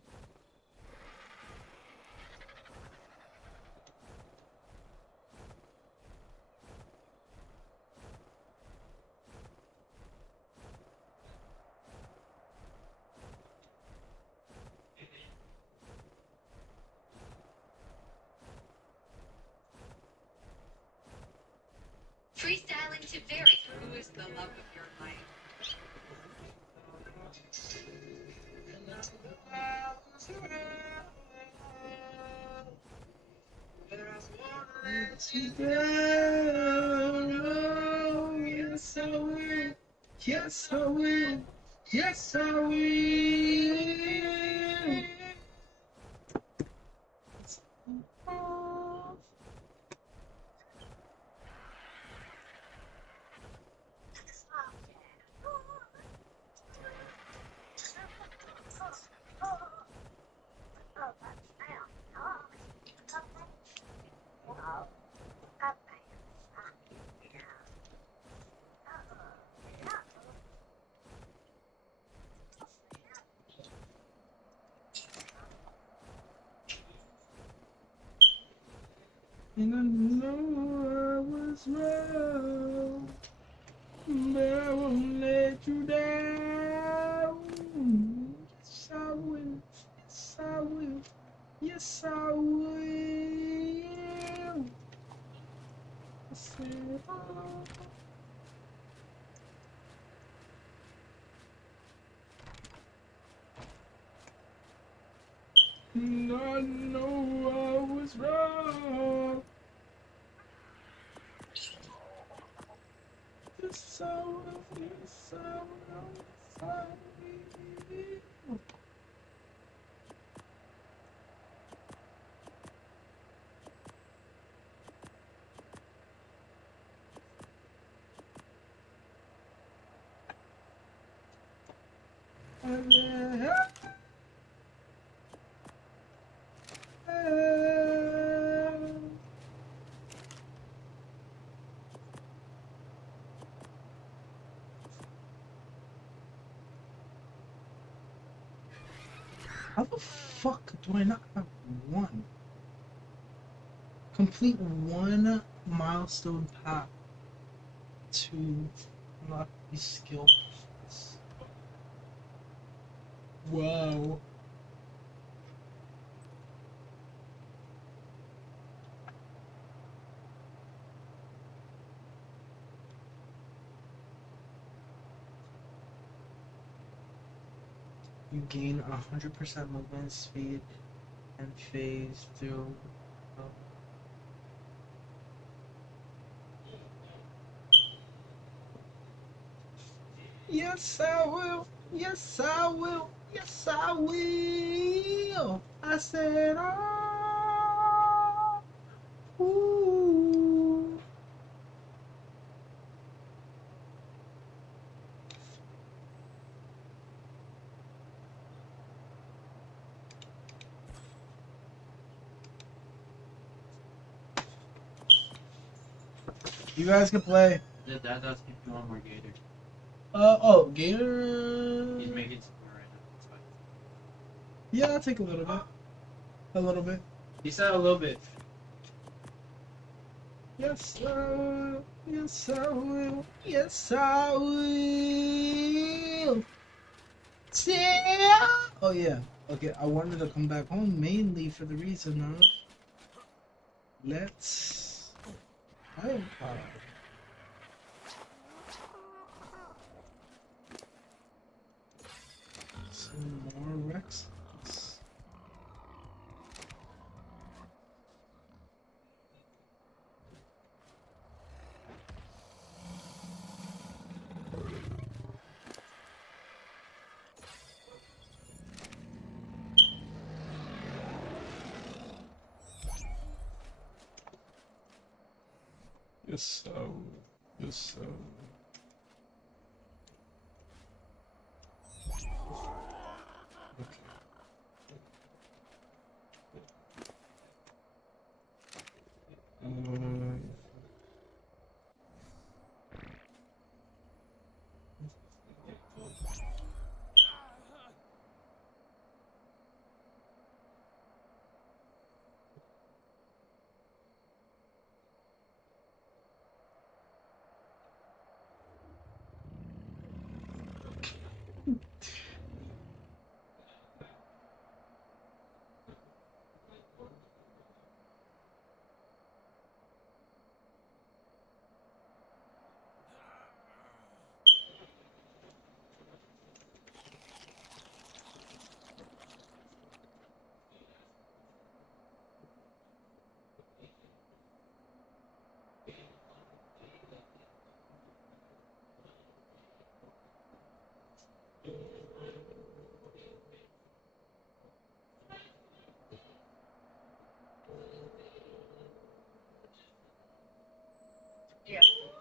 Freestyling to Very, who is the love of your life? Yes, I will. Yes, I will. Yes, I will. And I know I was wrong, but I won't let you down. Yes, I will. Yes, I will. Yes, I will. I said, oh. And I know I was wrong. Yes, I will. Yes, I will. Yes, I will. How the fuck do I not have one? Complete one milestone path to unlock these skill points. Wow. You gain 100% movement speed and phase through. Yes, I will. Yes, I will. Yes, I will. I said, oh. Ooh. You guys can play. That's asking if you want more Gator. Oh, Gator. He's making some more right now. That's fine. Yeah, I'll take a little bit. A little bit. He said a little bit. Yes, I will. Yes, I will. Yes, I will. Yeah. Oh, yeah. Okay, I wanted to come back home mainly for the reason of let's firepower. Some more Rex. Yes, so. Yes, so.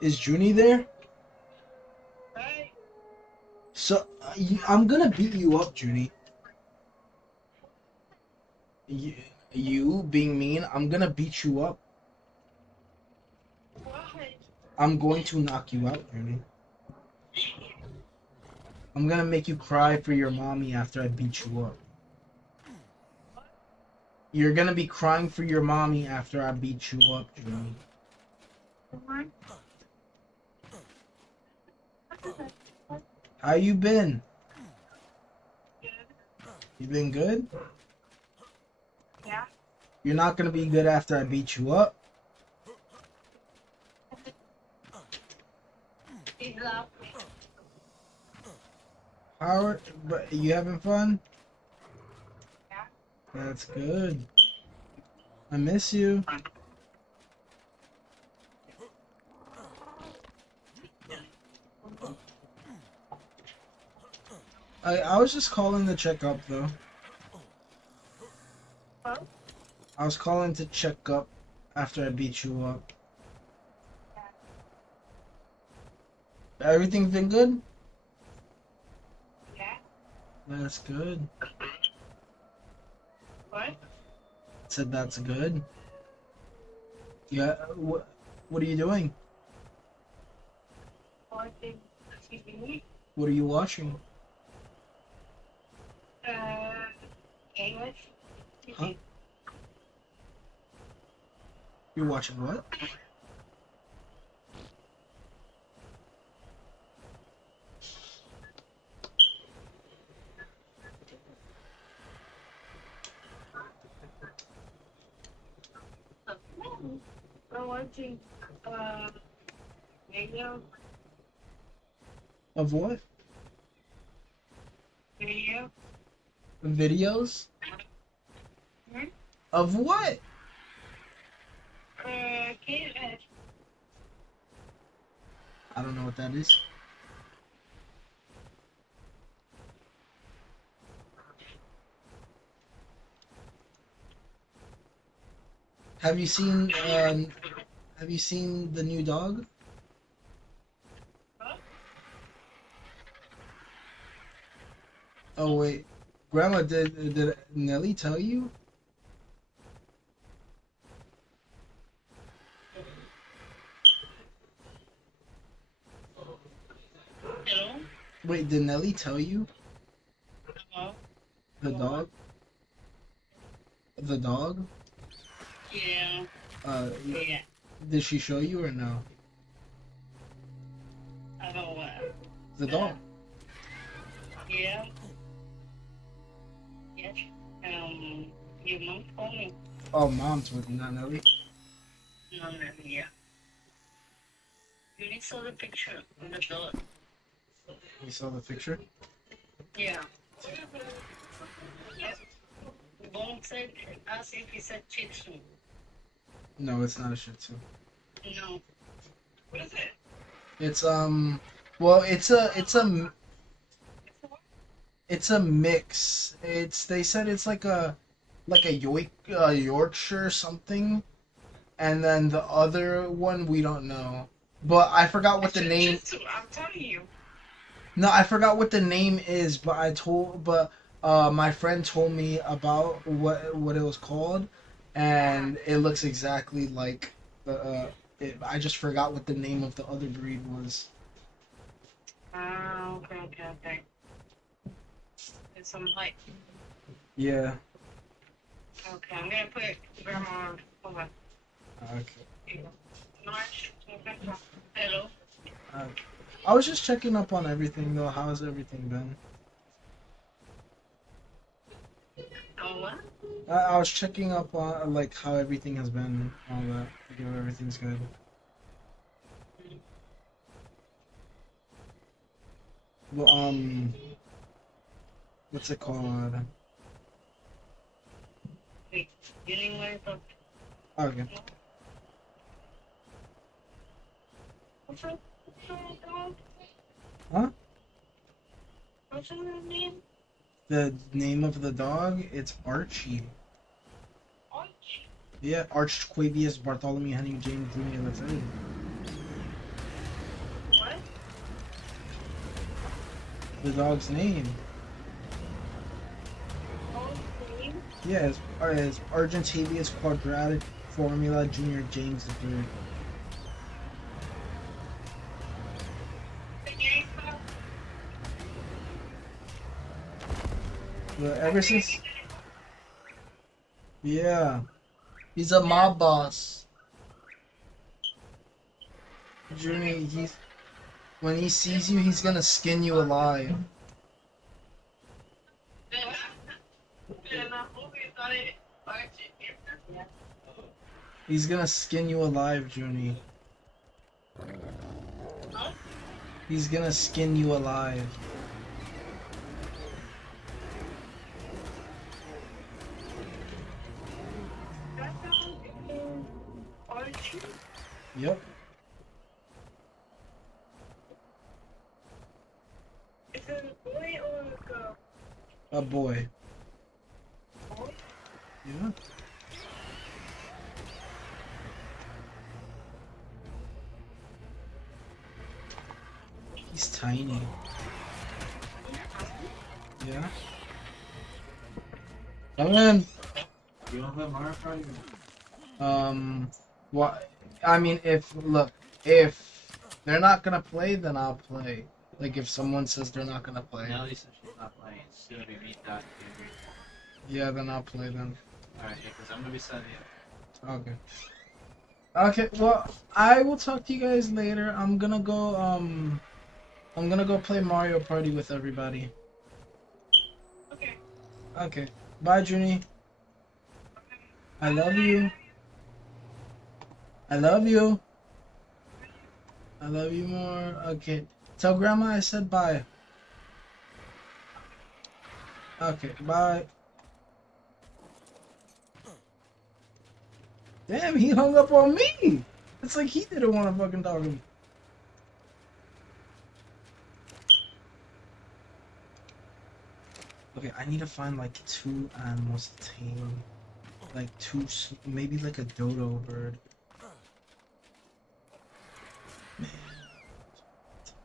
Is Junie there? So, I'm gonna beat you up, Junie. You being mean, I'm gonna beat you up. I'm going to knock you out, Junie. I'm gonna make you cry for your mommy after I beat you up. You're gonna be crying for your mommy after I beat you up, Junie. How you been? You been good? Yeah. You're not gonna be good after I beat you up. He loved me. Howard, but you having fun? Yeah. That's good. I miss you. I was just calling to check up though. Huh? I was calling to check up after I beat you up. Everything been good? Yeah. That's good. What? Said that's good. Yeah. What are you doing? Watching TV. What are you watching? English. Huh? You're watching what? I'm watching video. Of what? Video. Videos? Hmm? Of what? Kid. I don't know what that is. Have you seen the new dog? Oh wait, Grandma, did Nelly tell you? Hello? Wait, did Nelly tell you? Hello? The dog? The dog? Yeah. Yeah. Did she show you or no? I don't know. The dog. Yeah. Yes. Your mom told me. Oh, Mom's with you, not Nelly. No, yeah. You didn't saw the picture of the dog. You saw the picture? Yeah. Yeah. Mom said, asked if he said Shih Tzu. No, it's not a Shih Tzu. No. What is it? It's well, it's a mix. They said it's like a Yorkshire something, and then the other one we don't know. But I forgot what the name. I'm telling you. No, I forgot what the name is. But my friend told me about what it was called, and it looks exactly like I just forgot what the name of the other breed was. Okay. It's some light. Yeah. Okay, I'm gonna put Grandma on. Hold on. Okay. March. Hello. I was just checking up on everything though. How's everything been? Oh, what? I was checking up on like how everything has been, all that. You know, everything's good. Well, what's it called? Wait, you didn't want to talk. Okay. What's your dog? Huh? What's your name? The name of the dog? It's Archie. Archie. Yeah, Archquavius Bartholomew Henning James Jr. That's it. The dog's name. Yeah, it's Argentarius Quadratic Formula Junior James III. But ever since, yeah, he's a mob boss. Junior, when he sees you, he's gonna skin you alive. He's gonna skin you alive, Junie. He's gonna skin you alive. Yep. Is it a boy or a girl? A boy. Yeah. He's tiny. Yeah. Come in. You don't play Mario Party? What? I mean, if they're not gonna play, then I'll play. Like if someone says they're not gonna play. Nelly said she's not playing. It's gonna be me, Dot, and Yeah, then I'll play then. Alright, yeah, because I'm gonna be setting it. Okay. Okay, well, I will talk to you guys later. I'm gonna go play Mario Party with everybody. Okay. Okay. Bye, Junie. I love you. I love you. I love you more. Okay. Tell Grandma I said bye. Okay, bye. Damn, he hung up on me. It's like he didn't want to fucking talk to me. Okay, I need to find like 2 animals to tame. Like 2, maybe like a dodo bird. Man,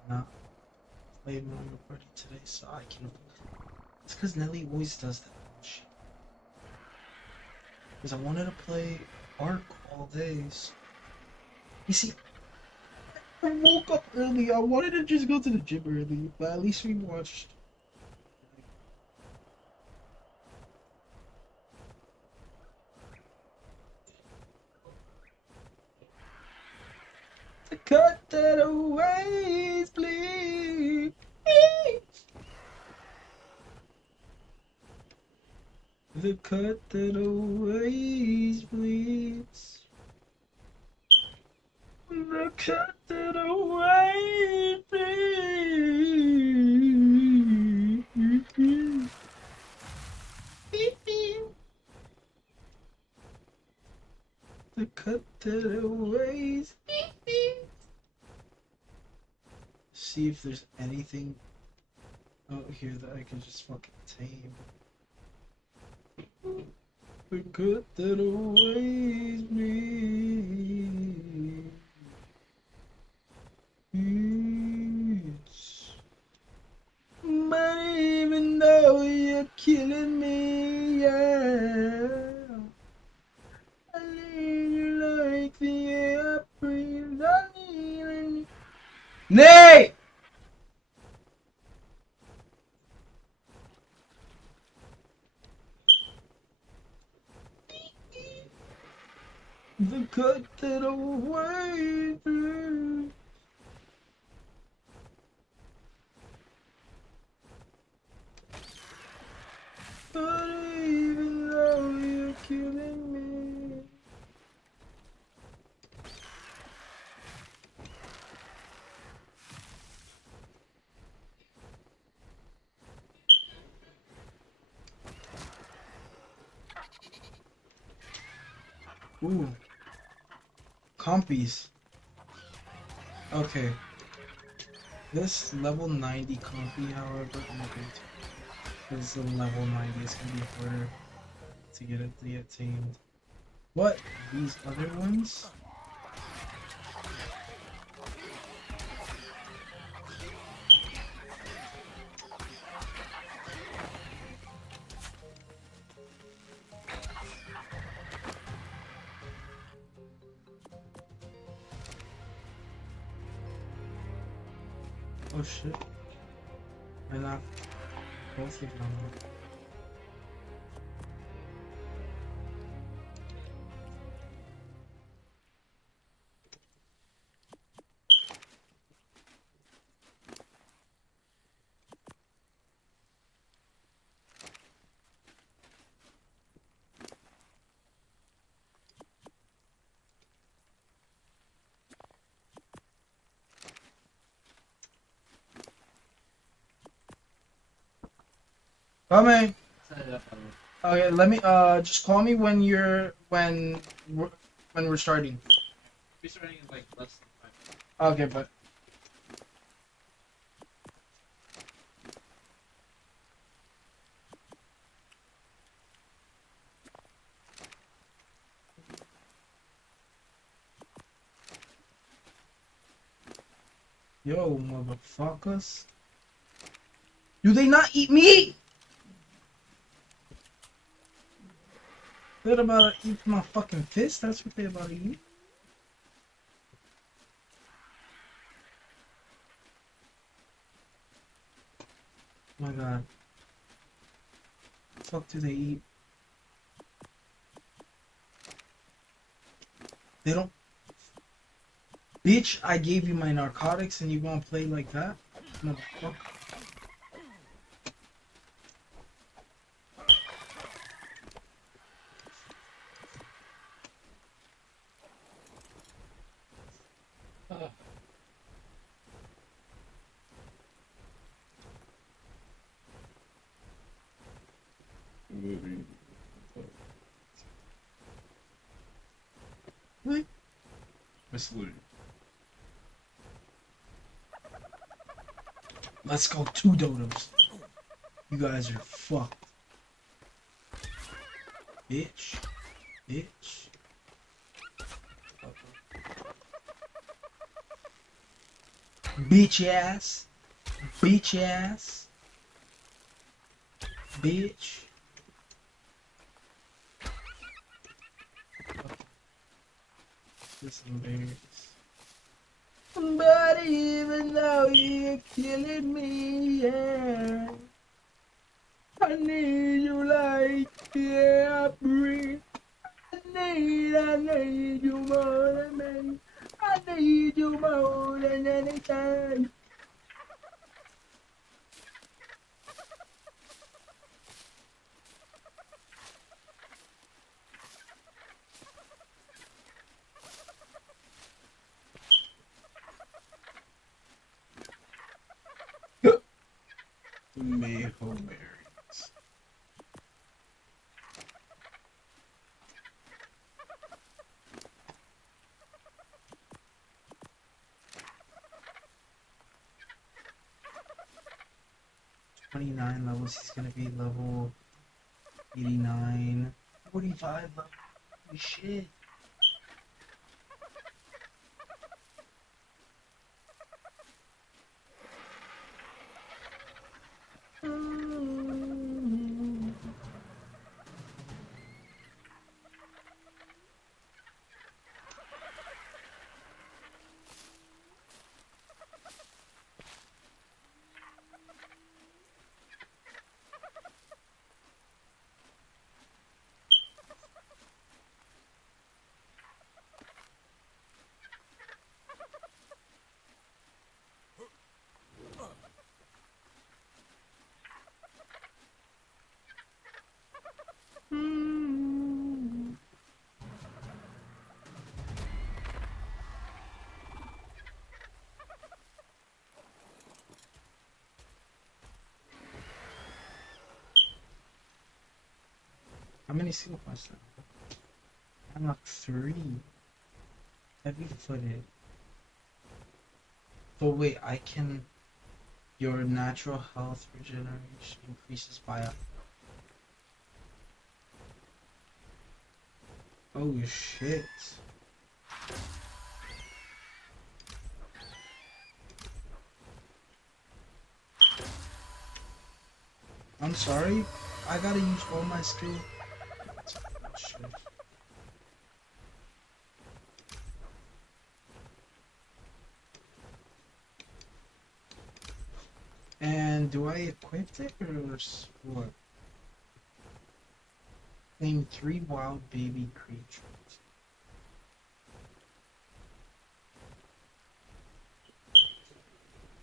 not play Mario Party today, so I can. It's because Nelly always does that shit. Because I wanted to play Ark all days. You see, I woke up early. I wanted to just go to the gym early, but at least we watched. Cut that away, please. The cut that away, please. The cut that away, please. The cut that away. See if there's anything out here that I can just fucking tame. The cut that aways me. But even though you're killing me, yeah, I need you like the air I breathe. I need Nate! The cut that away. But even though you're killing me. Ooh. Compies. Okay. This level 90 compy, however, I'm not going to. Because the level 90 is going to be harder to get it to get tamed. What? These other ones? Oh shit. I knocked both of them out. Coming. Okay, let me just call me when we're starting. We're starting in like less than 5 minutes. Okay, but yo, motherfuckers. Do they not eat meat? They're about to eat my fucking fist. That's what they're about to eat. Oh my god. The fuck do they eat? They don't. Bitch, I gave you my narcotics and you gonna play like that? Motherfucker. What? Miss Lou. Let's go 2 dodos. You guys are fucked. Bitch. Bitch. Bitch ass. Bitch ass. Bitch. This embarrassing. But even though you're killing me, yeah, I need you like the air I breathe. I need you more than me. I need you more than anything. Maple berries. Levels, he's gonna be level 89, 45 level. Holy shit. How many seal points now? I'm like 3. Heavy footed. But wait, I can. Your natural health regeneration increases by a. Oh shit. I'm sorry. I gotta use all my skill. Shit. then do I equip it or what? Name 3 wild baby creatures.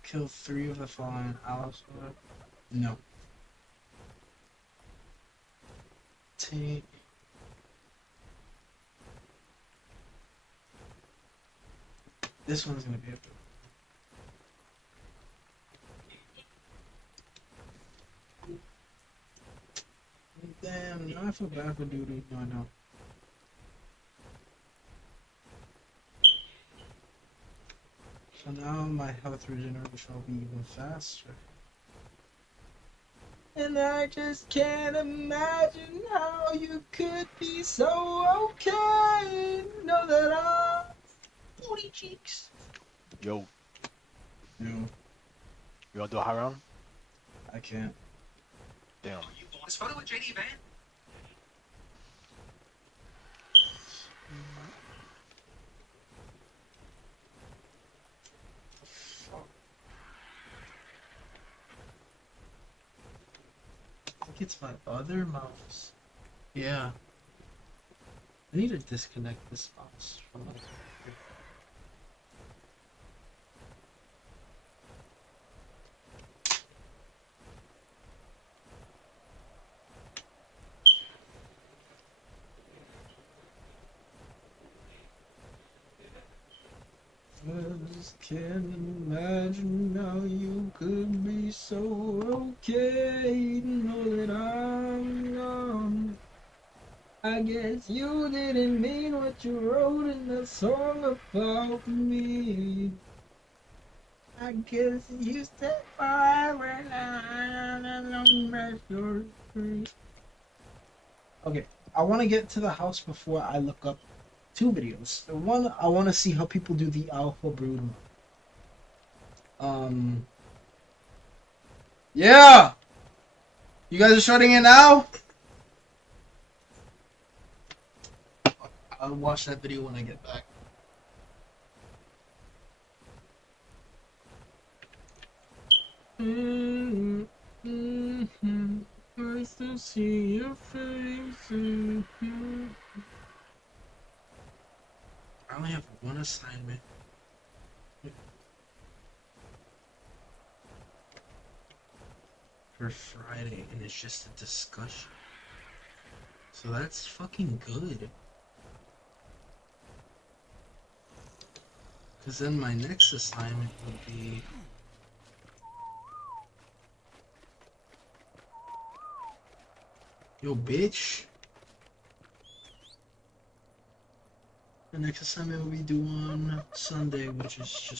Kill 3 of the following allosaur. No. Take. This one's gonna be a bit. Damn, no, I feel bad for Doodoo. No, I don't. So now my health regeneration will be even faster. And I just can't imagine how you could be so okay. Know that I'm booty cheeks. Yo. No. You wanna do a high round? I can't. Damn. This photo with JD Van? I think it's my other mouse. Yeah. I need to disconnect this mouse from my computer. I just can't imagine how you could be so okay. Know that I'm gone. I guess you didn't mean what you wrote in the song about me. I guess you said forever. Okay, I want to get to the house before I look up 2 videos. One, I want to see how people do the Alpha Brood. Yeah! You guys are shutting it now? I'll watch that video when I get back. I still see your face. I only have 1 assignment. For Friday, and it's just a discussion. So that's fucking good. Because then my next assignment will be... Yo, bitch. The next assignment will be due on Sunday, which is just